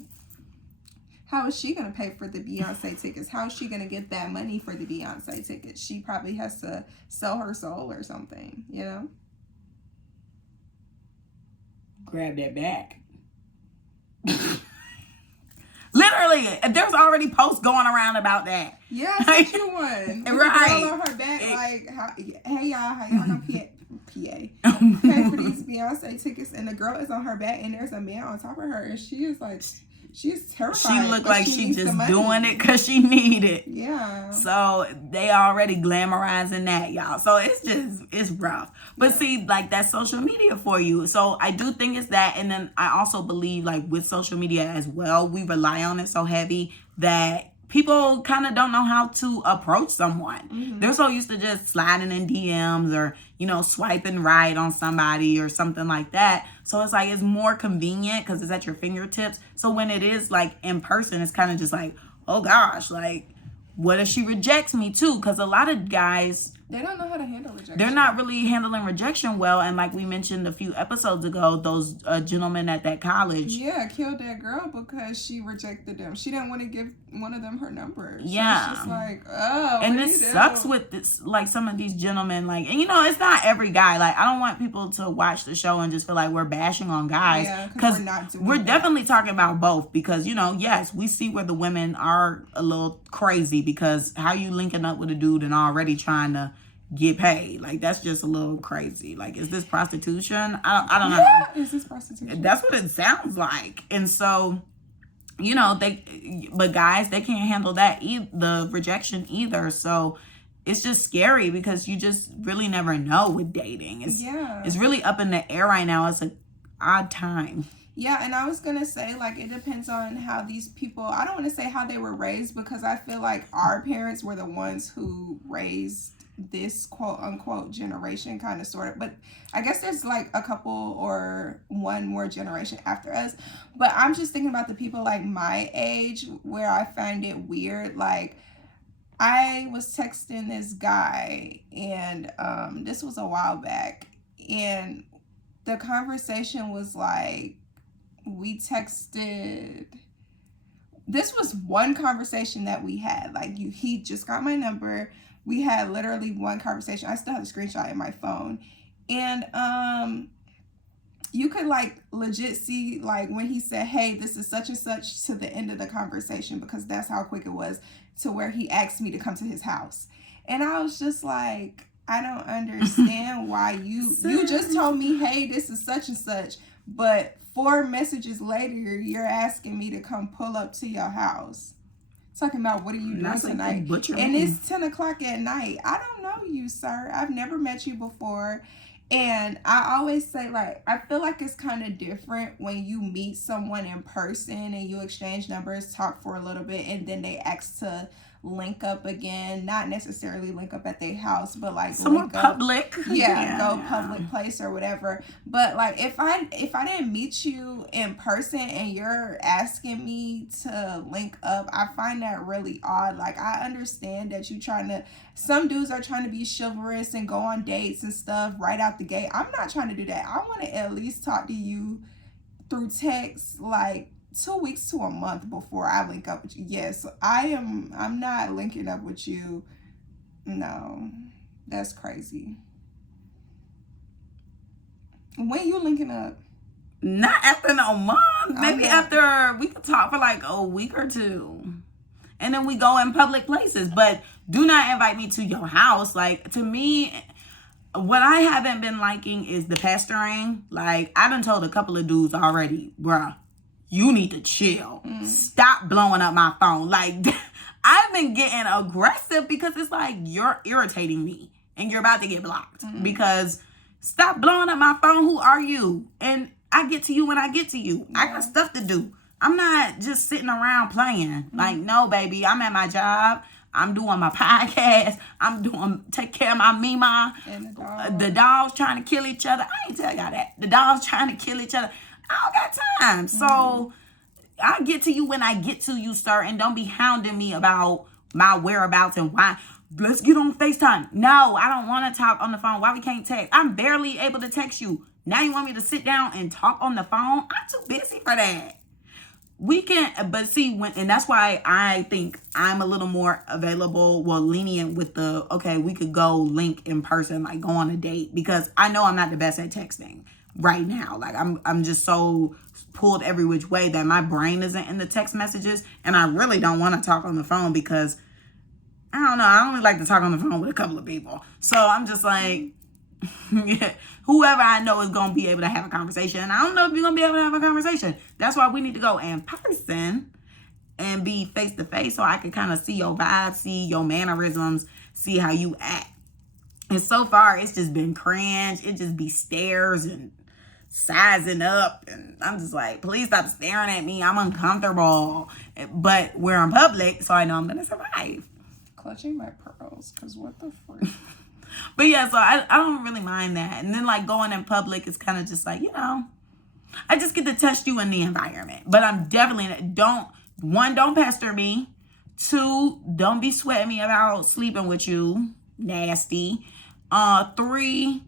how is she going to pay for the Beyonce tickets? How is she going to get that money for the Beyonce tickets? She probably has to sell her soul or something, you know? Grab that back. Literally, there's already posts going around about that. Yeah, I sent you one. Right. The girl on her back, like, hey y'all, how y'all gonna pay for these Beyonce tickets? And the girl is on her back, and there's a man on top of her, and she is like, she's terrified. She looked like she just doing it because she need it. Yeah. So they already glamorizing that, y'all. So it's rough. But see, like, that's social media for you. So I do think it's that. And then I also believe, like, with social media as well, we rely on it so heavy that people kind of don't know how to approach someone. Mm-hmm. They're so used to just sliding in DMs or, you know, swiping right on somebody or something like that. So it's like, it's more convenient because it's at your fingertips. So when it is like in person, it's kind of just like, oh gosh, like, what if she rejects me too? Because a lot of guys, they don't know how to handle rejection. They're not really handling rejection well. And like we mentioned a few episodes ago, those gentlemen at that college. Yeah, killed that girl because she rejected them. She didn't want to give one of them her number. Yeah. So it's just like, oh. And this sucks with this, like some of these gentlemen, like, and you know, it's not every guy. Like, I don't want people to watch the show and just feel like we're bashing on guys. Yeah, because we're not doing we're that. definitely talking about both because, you know, yes, we see where the women are a little crazy because how you linking up with a dude and already trying to get paid, like, that's just a little crazy. Like, is this prostitution? I don't know. Yeah, is this prostitution? That's what it sounds like. And so, you know, but guys, they can't handle that the rejection either. So it's just scary because you just really never know with dating. It's really up in the air right now. It's an odd time. Yeah, and I was going to say, like, it depends on how these people, I don't want to say how they were raised because I feel like our parents were the ones who raised this quote unquote generation, kind of sort of, but I guess there's like a couple or one more generation after us. But I'm just thinking about the people like my age where I find it weird. Like, I was texting this guy and this was a while back, and the conversation was like, we texted, this was one conversation that we had. Like, he just got my number. We had literally one conversation. I still have a screenshot in my phone. And you could like legit see like when he said, hey, this is such and such to the end of the conversation, because that's how quick it was to where he asked me to come to his house. And I was just like, I don't understand why you just told me, hey, this is such and such, but 4 messages later you're asking me to come pull up to your house. Talking about, what are you doing tonight? And it's 10 o'clock at night. I don't know you, sir. I've never met you before. And I always say, like, I feel like it's kind of different when you meet someone in person and you exchange numbers, talk for a little bit, and then they ask to link up again. Not necessarily link up at their house, but like somewhere public. Go public place or whatever. But like if I didn't meet you in person and you're asking me to link up, I find that really odd. Like, I understand that some dudes are trying to be chivalrous and go on dates and stuff right out the gate. I'm not trying to do that. I want to at least talk to you through text like 2 weeks to a month before I link up with you. Yes, I'm not linking up with you. No, that's crazy. When you linking up? Not after no month. Maybe after we could talk for like a week or 2. And then we go in public places. But do not invite me to your house. Like, to me, what I haven't been liking is the pestering. Like, I done told a couple of dudes already, bruh, you need to chill. Stop blowing up my phone. Like, I've been getting aggressive because it's like, you're irritating me and you're about to get blocked. Because stop blowing up my phone. Who are you? And I get to you when I get to you. I got stuff to do. I'm not just sitting around playing. Like, no, baby, I'm at my job. I'm doing my podcast. Take care of my Mima. And the dogs trying to kill each other. I ain't tell y'all that. The dogs trying to kill each other. I don't got time. So I get to you when I get to you, sir. And don't be hounding me about my whereabouts and why. Let's get on FaceTime. No, I don't want to talk on the phone. Why we can't text? I'm barely able to text you. Now you want me to sit down and talk on the phone? I'm too busy for that. We can, but see, and that's why I think I'm a little more available, lenient with okay, we could go link in person, like go on a date, because I know I'm not the best at texting right now. Like, I'm just so pulled every which way that my brain isn't in the text messages, and I really don't want to talk on the phone because, I don't know, I only like to talk on the phone with a couple of people. So I'm just like, whoever I know is going to be able to have a conversation. And I don't know if you're going to be able to have a conversation. That's why we need to go in person and be face to face so I can kind of see your vibe, see your mannerisms, see how you act. And so far, it's just been cringe. It just be stares and sizing up. And I'm just like, please stop staring at me. I'm uncomfortable. But we're in public, so I know I'm going to survive. Clutching my pearls, because what the frick? But yeah, so I don't really mind that. And then like going in public is kind of just like, I just get to test you in the environment. But I'm definitely, don't pester me. 2, don't be sweating me about sleeping with you. Nasty. 3,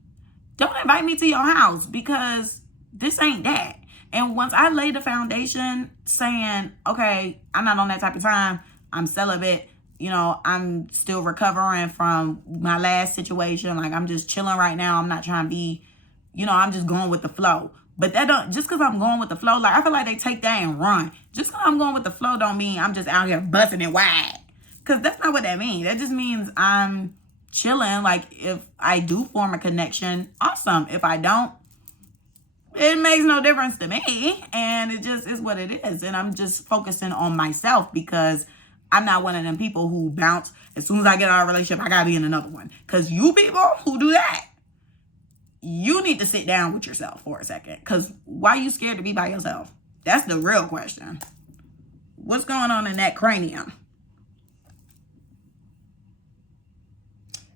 don't invite me to your house, because this ain't that. And once I lay the foundation saying, okay, I'm not on that type of time, I'm celibate, I'm still recovering from my last situation. Like, I'm just chilling right now. I'm not trying to be, I'm just going with the flow. But just because I'm going with the flow, like, I feel like they take that and run. Just because I'm going with the flow don't mean I'm just out here busting it wide. Because that's not what that means. That just means I'm chilling. Like, if I do form a connection, awesome. If I don't, it makes no difference to me. And it just is what it is. And I'm just focusing on myself, because I'm not one of them people who bounce. As soon as I get out of a relationship, I gotta be in another one. Because you people who do that, you need to sit down with yourself for a second. Because why are you scared to be by yourself? That's the real question. What's going on in that cranium?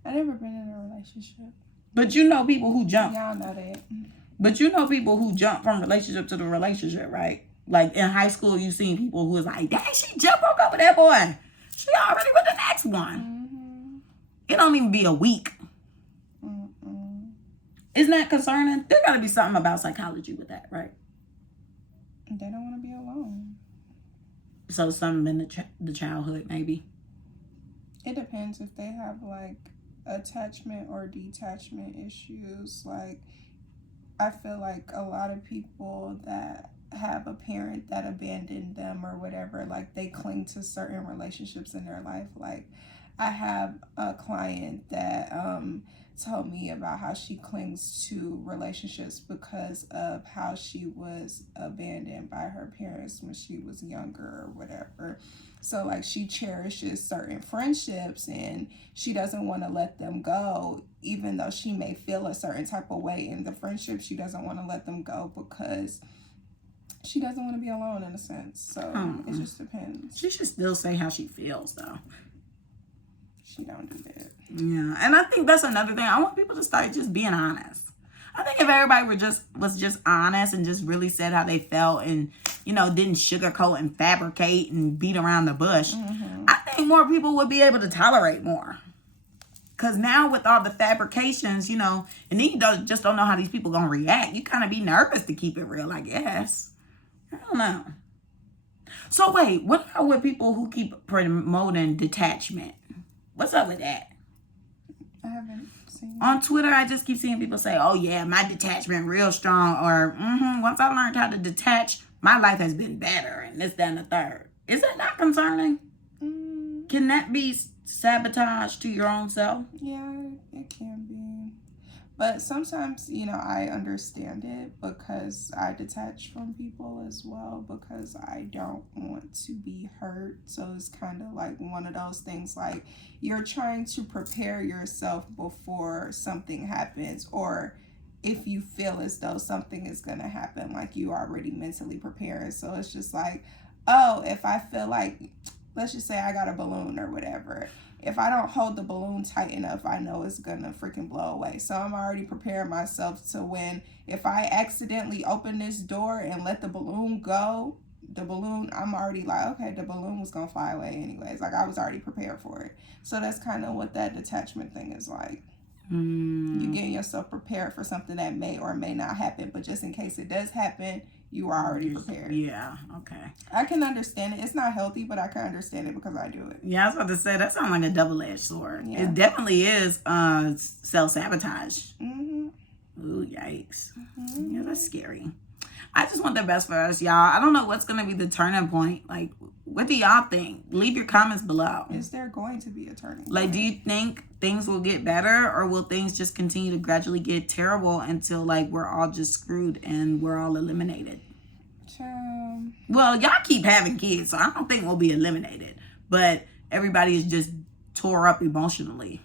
I've never been in a relationship. But you know people who jump. Y'all know that. But you know people who jump from relationship to the relationship, right? Like, in high school, you seen people who was like, dang, she just broke up with that boy. She already with the next one. It don't even be a week. Isn't that concerning? There got to be something about psychology with that, right? They don't want to be alone. So something in the childhood, maybe. It depends if they have, like, attachment or detachment issues. Like, I feel like a lot of people that have a parent that abandoned them or whatever, like they cling to certain relationships in their life. Like I have a client that told me about how she clings to relationships because of how she was abandoned by her parents when she was younger or whatever. So like she cherishes certain friendships and she doesn't want to let them go, even though she may feel a certain type of way in the friendship. She doesn't want to let them go because she doesn't want to be alone in a sense. So it just depends. She should still say how she feels though. She don't do that. Yeah, and I think that's another thing. I want people to start just being honest. I think if everybody was just honest and just really said how they felt and, you know, didn't sugarcoat and fabricate and beat around the bush, I think more people would be able to tolerate more. Because now with all the fabrications, you know, and then you just don't know how these people going to react. You kind of be nervous to keep it real, I guess. I don't know. So wait, what about with people who keep promoting detachment? What's up with that? I haven't seen. On Twitter, I just keep seeing people say, oh yeah, my detachment real strong. Or, once I learned how to detach, my life has been better. And this, that, and the third. Is that not concerning? Can that be sabotage to your own self? Yeah, it can be. But sometimes, you know, I understand it because I detach from people as well because I don't want to be hurt. So it's kind of like one of those things like you're trying to prepare yourself before something happens, or if you feel as though something is going to happen, like you already mentally preparing. So it's just like, oh, if I feel like, let's just say I got a balloon or whatever. If I don't hold the balloon tight enough, I know it's gonna freaking blow away. So I'm already preparing myself to when, if I accidentally open this door and let the balloon go, I'm already like, okay, the balloon was gonna fly away anyways. Like I was already prepared for it. So that's kind of what that detachment thing is like. You're getting yourself prepared for something that may or may not happen, but just in case it does happen, you are already prepared. Yeah, okay. I can understand it. It's not healthy, but I can understand it because I do it. Yeah, I was about to say, that sounds like a double-edged sword. Yeah. It definitely is self-sabotage. Ooh, yikes. Yeah, that's scary. I just want the best for us, y'all. I don't know what's going to be the turning point. Like, what do y'all think? Leave your comments below. Is there going to be a turning point? Like, do you think things will get better, or will things just continue to gradually get terrible until, like, we're all just screwed and we're all eliminated? Well, y'all keep having kids, so I don't think we'll be eliminated. But everybody is just tore up emotionally.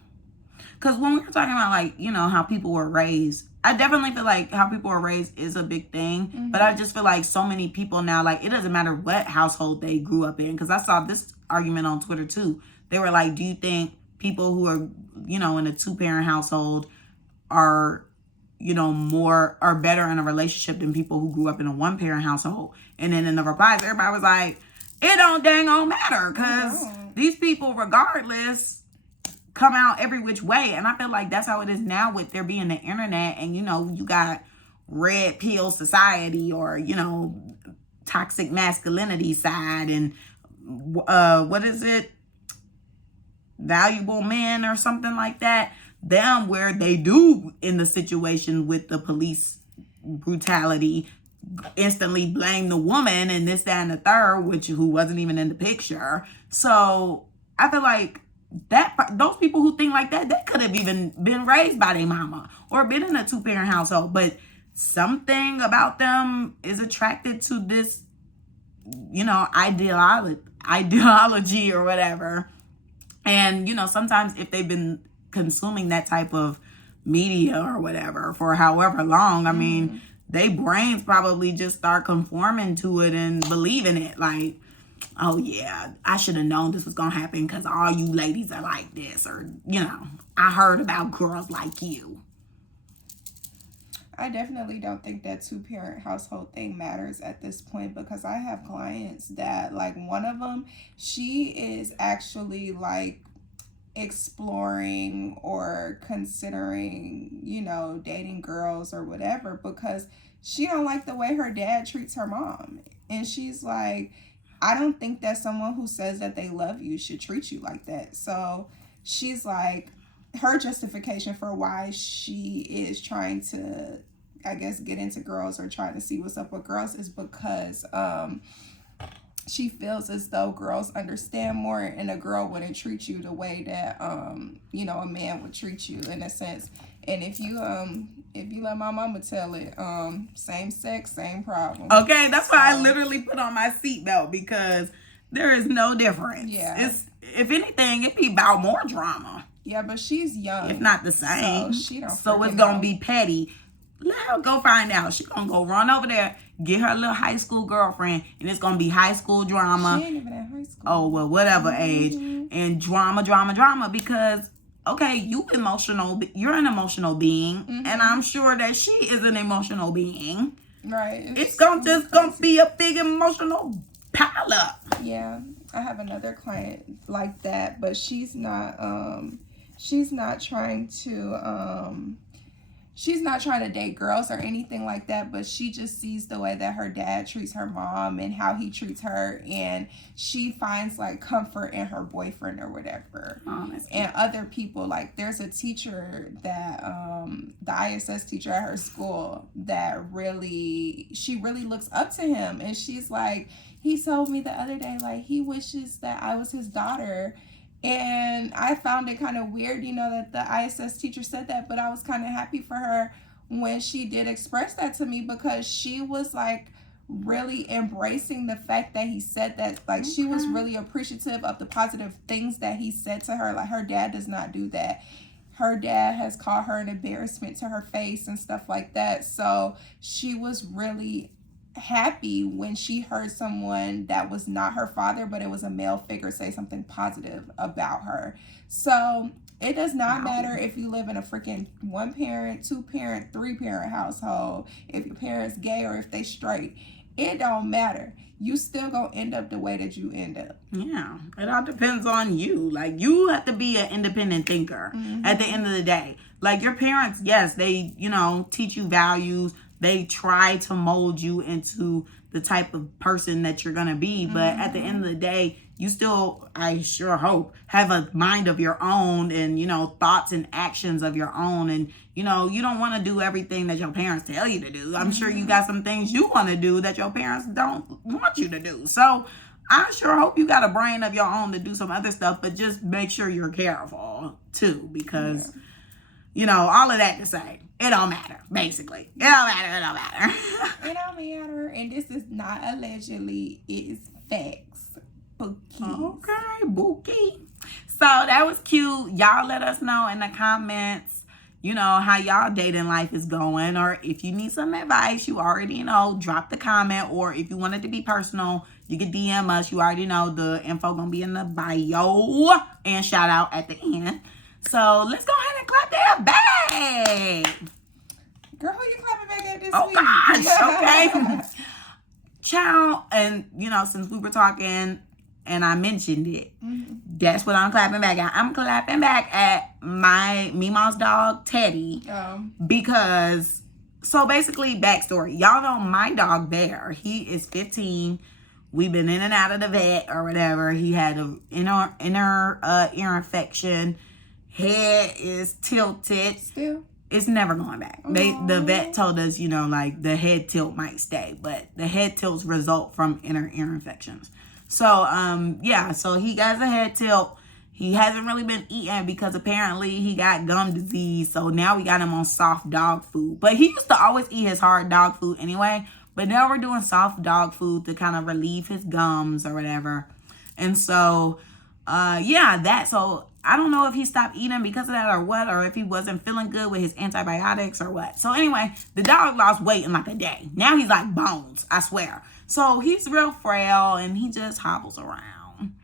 Because when we were talking about, like, you know, how people were raised, I definitely feel like how people are raised is a big thing. But I just feel like so many people now, like, it doesn't matter what household they grew up in. Because I saw this argument on Twitter, too. They were like, do you think people who are, you know, in a two-parent household are, you know, are better in a relationship than people who grew up in a one-parent household? And then in the replies, everybody was like, it don't dang on matter. Because these people, regardless, come out every which way. And I feel like that's how it is now with there being the internet. And, you know, you got red pill society, or, you know, toxic masculinity side, and what is it? Valuable men or something like that. Them, where they do in the situation with the police brutality, instantly blame the woman and this, that, and the third, who wasn't even in the picture. So I feel like that those people who think like that, they could have even been raised by their mama or been in a two-parent household, but something about them is attracted to this, you know, ideology or whatever. And, you know, sometimes if they've been consuming that type of media or whatever for however long, I mean, they brains probably just start conforming to it and believing it. Like, oh yeah, I should have known this was gonna happen because all you ladies are like this, or, you know, I heard about girls like you. I definitely don't think that two-parent household thing matters at this point, because I have clients that, like, one of them, she is actually like exploring or considering, you know, dating girls or whatever, because she don't like the way her dad treats her mom. And she's like, I don't think that someone who says that they love you should treat you like that. So she's like, her justification for why she is trying to I guess, get into girls or try to see what's up with girls is because she feels as though girls understand more, and a girl wouldn't treat you the way that you know, a man would treat you, in a sense. And if you let my mama tell it, same sex, same problem. Okay, that's why I literally put on my seatbelt, because there is no difference. Yeah. It's, if anything, it be about more drama. Yeah, but she's young. If not the same. So she don't So it's freaking gonna know. be petty. Let her go find out. She gonna go run over there, get her little high school girlfriend, and it's gonna be high school drama. She ain't even in high school. Oh, well, whatever age. And drama, because, okay, you're an emotional being, and I'm sure that she is an emotional being. Right. It's gonna be a big emotional pile up. Yeah, I have another client like that, but she's not trying to date girls or anything like that, but she just sees the way that her dad treats her mom and how he treats her, and she finds like comfort in her boyfriend or whatever. And other people, like there's a teacher that the ISS teacher at her school that she really looks up to him, and she's like, he told me the other day, like, he wishes that I was his daughter. And I found it kind of weird, you know, that the ISS teacher said that, but I was kind of happy for her when she did express that to me, because she was like really embracing the fact that he said that. Like, she was really appreciative of the positive things that he said to her. Like, her dad does not do that. Her dad has called her an embarrassment to her face and stuff like that. So she was really happy when she heard someone that was not her father, but it was a male figure, say something positive about her. So it does not matter if you live in a freaking 1-parent, 2-parent, 3-parent household, if your parents gay or if they straight. It don't matter. You still gonna end up the way that you end up. Yeah, it all depends on you. Like, you have to be an independent thinker at the end of the day. Like, your parents, yes, they, you know, teach you values. They try to mold you into the type of person that you're going to be. But at the end of the day, you still, I sure hope, have a mind of your own and, you know, thoughts and actions of your own. And, you know, you don't want to do everything that your parents tell you to do. I'm sure you got some things you want to do that your parents don't want you to do. So I sure hope you got a brain of your own to do some other stuff, but just make sure you're careful too, because, you know, all of that to say, it don't matter, basically. It don't matter. It don't matter. And this is not allegedly, it is facts. Bookies. Okay, bookie. So that was cute. Y'all let us know in the comments, you know, how y'all dating life is going. Or if you need some advice, you already know, drop the comment. Or if you want it to be personal, you can DM us. You already know the info gonna be in the bio. And shout out at the end. So let's go ahead and clap that back. Girl, who you clapping back at this week? Oh, gosh. Okay. Child, and, you know, since we were talking and I mentioned it, that's what I'm clapping back at. I'm clapping back at my Mima's dog, Teddy. Because, so basically, backstory. Y'all know my dog, Bear. He is 15. We've been in and out of the vet or whatever. He had an inner ear infection. Head is tilted. Still? It's never going back. The vet told us, you know, like the head tilt might stay, but the head tilts result from inner ear infections. So, yeah, so he got a head tilt. He hasn't really been eating because apparently he got gum disease. So now we got him on soft dog food. But he used to always eat his hard dog food anyway. But now we're doing soft dog food to kind of relieve his gums or whatever. And so, yeah, so I don't know if he stopped eating because of that or what, or if he wasn't feeling good with his antibiotics or what. So anyway, the dog lost weight in like a day. Now he's like bones, I swear. So he's real frail and he just hobbles around.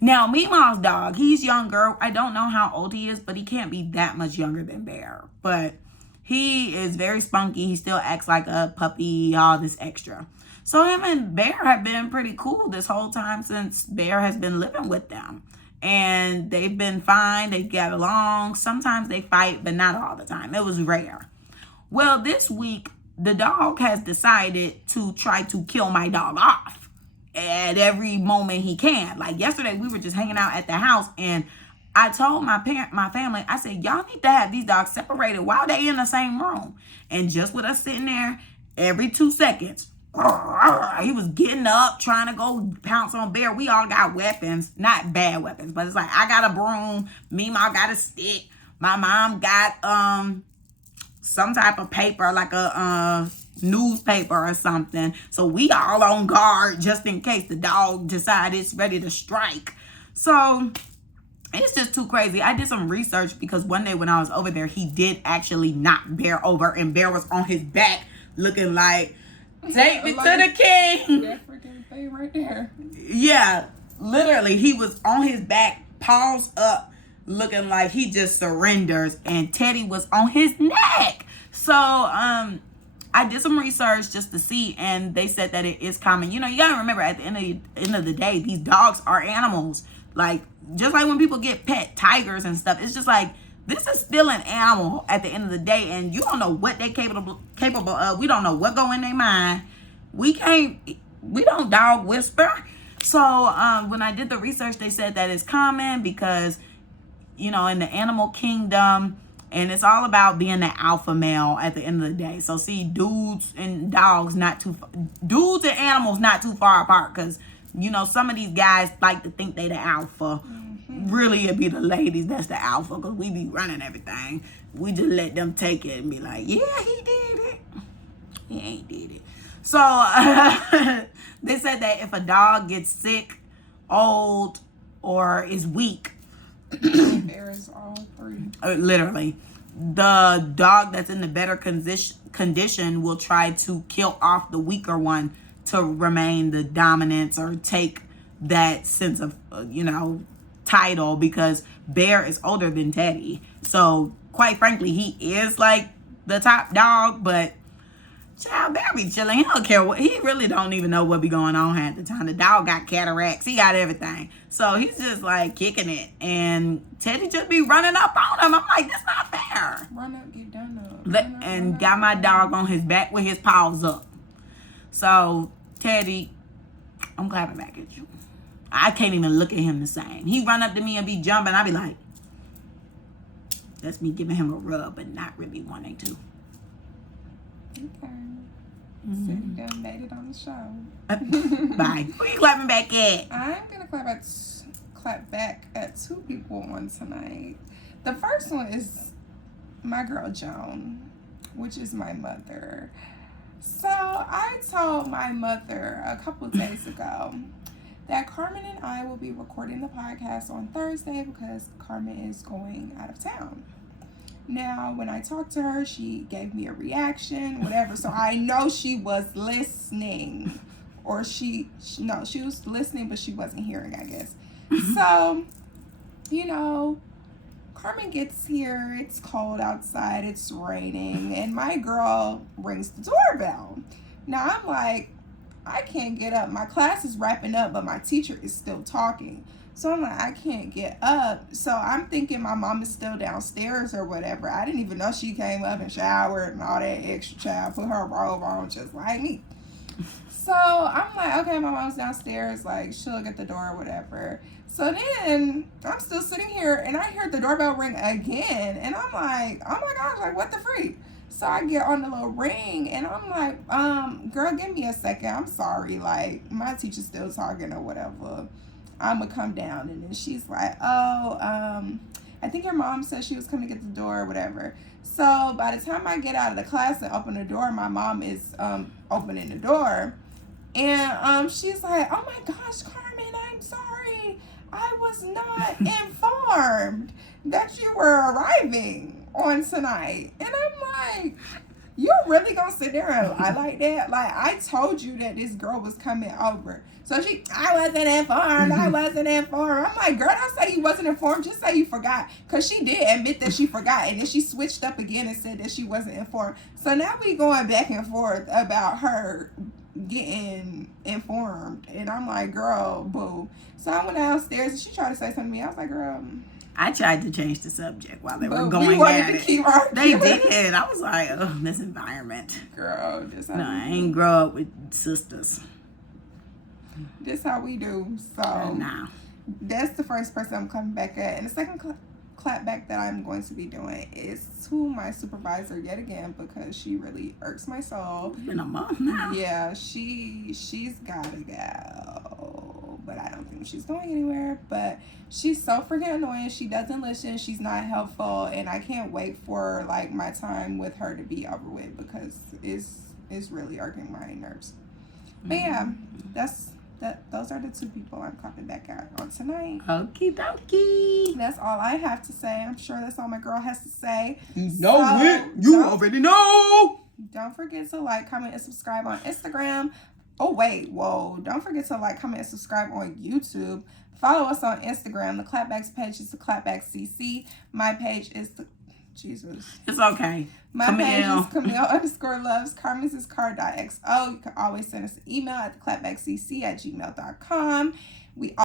Now, Mima's dog, he's younger. I don't know how old he is, but he can't be that much younger than Bear. But he is very spunky. He still acts like a puppy, all this extra. So him and Bear have been pretty cool this whole time since Bear has been living with them. And they've been fine. They get along. Sometimes they fight, but not all the time. It was rare. Well, this week, the dog has decided to try to kill my dog off at every moment he can. Like yesterday, we were just hanging out at the house and I told my family, I said, y'all need to have these dogs separated while they in the same room. And just with us sitting there, every 2 seconds, he was getting up, trying to go pounce on Bear. We all got weapons, not bad weapons, but it's like, I got a broom, Meemaw got a stick, my mom got some type of paper, like a newspaper or something. So we all on guard just in case the dog decides it's ready to strike. So it's just too crazy. I did some research because one day when I was over there, he did actually knock Bear over, and Bear was on his back looking like, take me to the king. That freaking thing right there. Yeah, literally, he was on his back, paws up, looking like he just surrenders, and Teddy was on his neck. So, I did some research just to see, and they said that it is common. You know, you gotta remember, at the end of the day, these dogs are animals. Like, just like when people get pet tigers and stuff, it's just like, this is still an animal at the end of the day, and you don't know what they're capable of. We don't know what go in their mind. We don't dog whisper. So when I did the research, they said that it's common because, you know, in the animal kingdom, and it's all about being the alpha male at the end of the day. So see, dudes and animals not too far apart, because, you know, some of these guys like to think they the alpha. Really, it be the ladies that's the alpha, because we be running everything. We just let them take it and be like, yeah, he did it. He ain't did it. So they said that if a dog gets sick, old, or is weak, there is all three. Literally, the dog that's in the better condition will try to kill off the weaker one to remain the dominance or take that sense of, title, because Bear is older than Teddy. So quite frankly, he is like the top dog, but child, Bear be chilling. He don't care what, he really don't even know what be going on at the time. The dog got cataracts, he got everything. So he's just like kicking it, and Teddy just be running up on him. I'm like, that's not fair. Run up, get done up. And got my dog on his back with his paws up. So Teddy, I'm clapping back at you. I can't even look at him the same. He run up to me and be jumping. I be like, that's me giving him a rub, but not really wanting to. Okay. So you done made it on the show. Bye. Who you clapping back at? I'm gonna clap back at two people on tonight. The first one is my girl Joan, which is my mother. So I told my mother a couple days ago that Carmen and I will be recording the podcast on Thursday because Carmen is going out of town. Now, when I talked to her, she gave me a reaction, whatever. So I know she was listening, or she was listening, but she wasn't hearing, I guess. So, Carmen gets here, it's cold outside, it's raining, and my girl rings the doorbell. Now I'm like, I can't get up. My class is wrapping up, but my teacher is still talking. So I'm like, I can't get up. So I'm thinking my mom is still downstairs or whatever. I didn't even know she came up and showered and all that extra child, put her robe on just like me. So I'm like, okay, my mom's downstairs, like she'll get the door or whatever. So then I'm still sitting here and I hear the doorbell ring again. And I'm like, oh my gosh, like what the freak? So I get on the little ring and I'm like, girl, give me a second. I'm sorry. Like my teacher's still talking or whatever. I'm gonna come down. And then she's like, I think your mom said she was coming to get the door or whatever. So by the time I get out of the class and open the door, my mom is opening the door. And she's like, oh my gosh, Carmen, I'm sorry. I was not informed that you were arriving on tonight. And I'm like, you're really gonna sit there and lie like that? Like, I told you that this girl was coming over. So I wasn't informed. I'm like, girl, don't say you wasn't informed. Just say you forgot. Because she did admit that she forgot. And then she switched up again and said that she wasn't informed. So now we going back and forth about her getting informed. And I'm like, girl, boo. So I went downstairs and she tried to say something to me. I was like, girl, I tried to change the subject while they were going at it. They did. I was like, oh, this environment. Girl, I ain't grow up with sisters. This how we do. So nah. that's the first person I'm coming back at. And the second clapback that I'm going to be doing is to my supervisor yet again, because she really irks my soul. It's been a month now. Yeah, she's gotta go, but I don't think she's going anywhere. But she's so freaking annoying. She doesn't listen. She's not helpful, and I can't wait for like my time with her to be over with, because it's really irking my nerves. But yeah, those are the two people I'm coming back at on tonight. Okie dokie. That's all I have to say. I'm sure that's all my girl has to say. You know it. You already know. Don't forget to like, comment, and subscribe on Instagram. Oh, wait. Whoa. Don't forget to like, comment, and subscribe on YouTube. Follow us on Instagram. The Clapback's page is theclapbackcc. My page is Jesus. It's okay. My page is Camille_loves. Carmen's is car.xo. You can always send us an email at theclapbackcc@gmail.com. We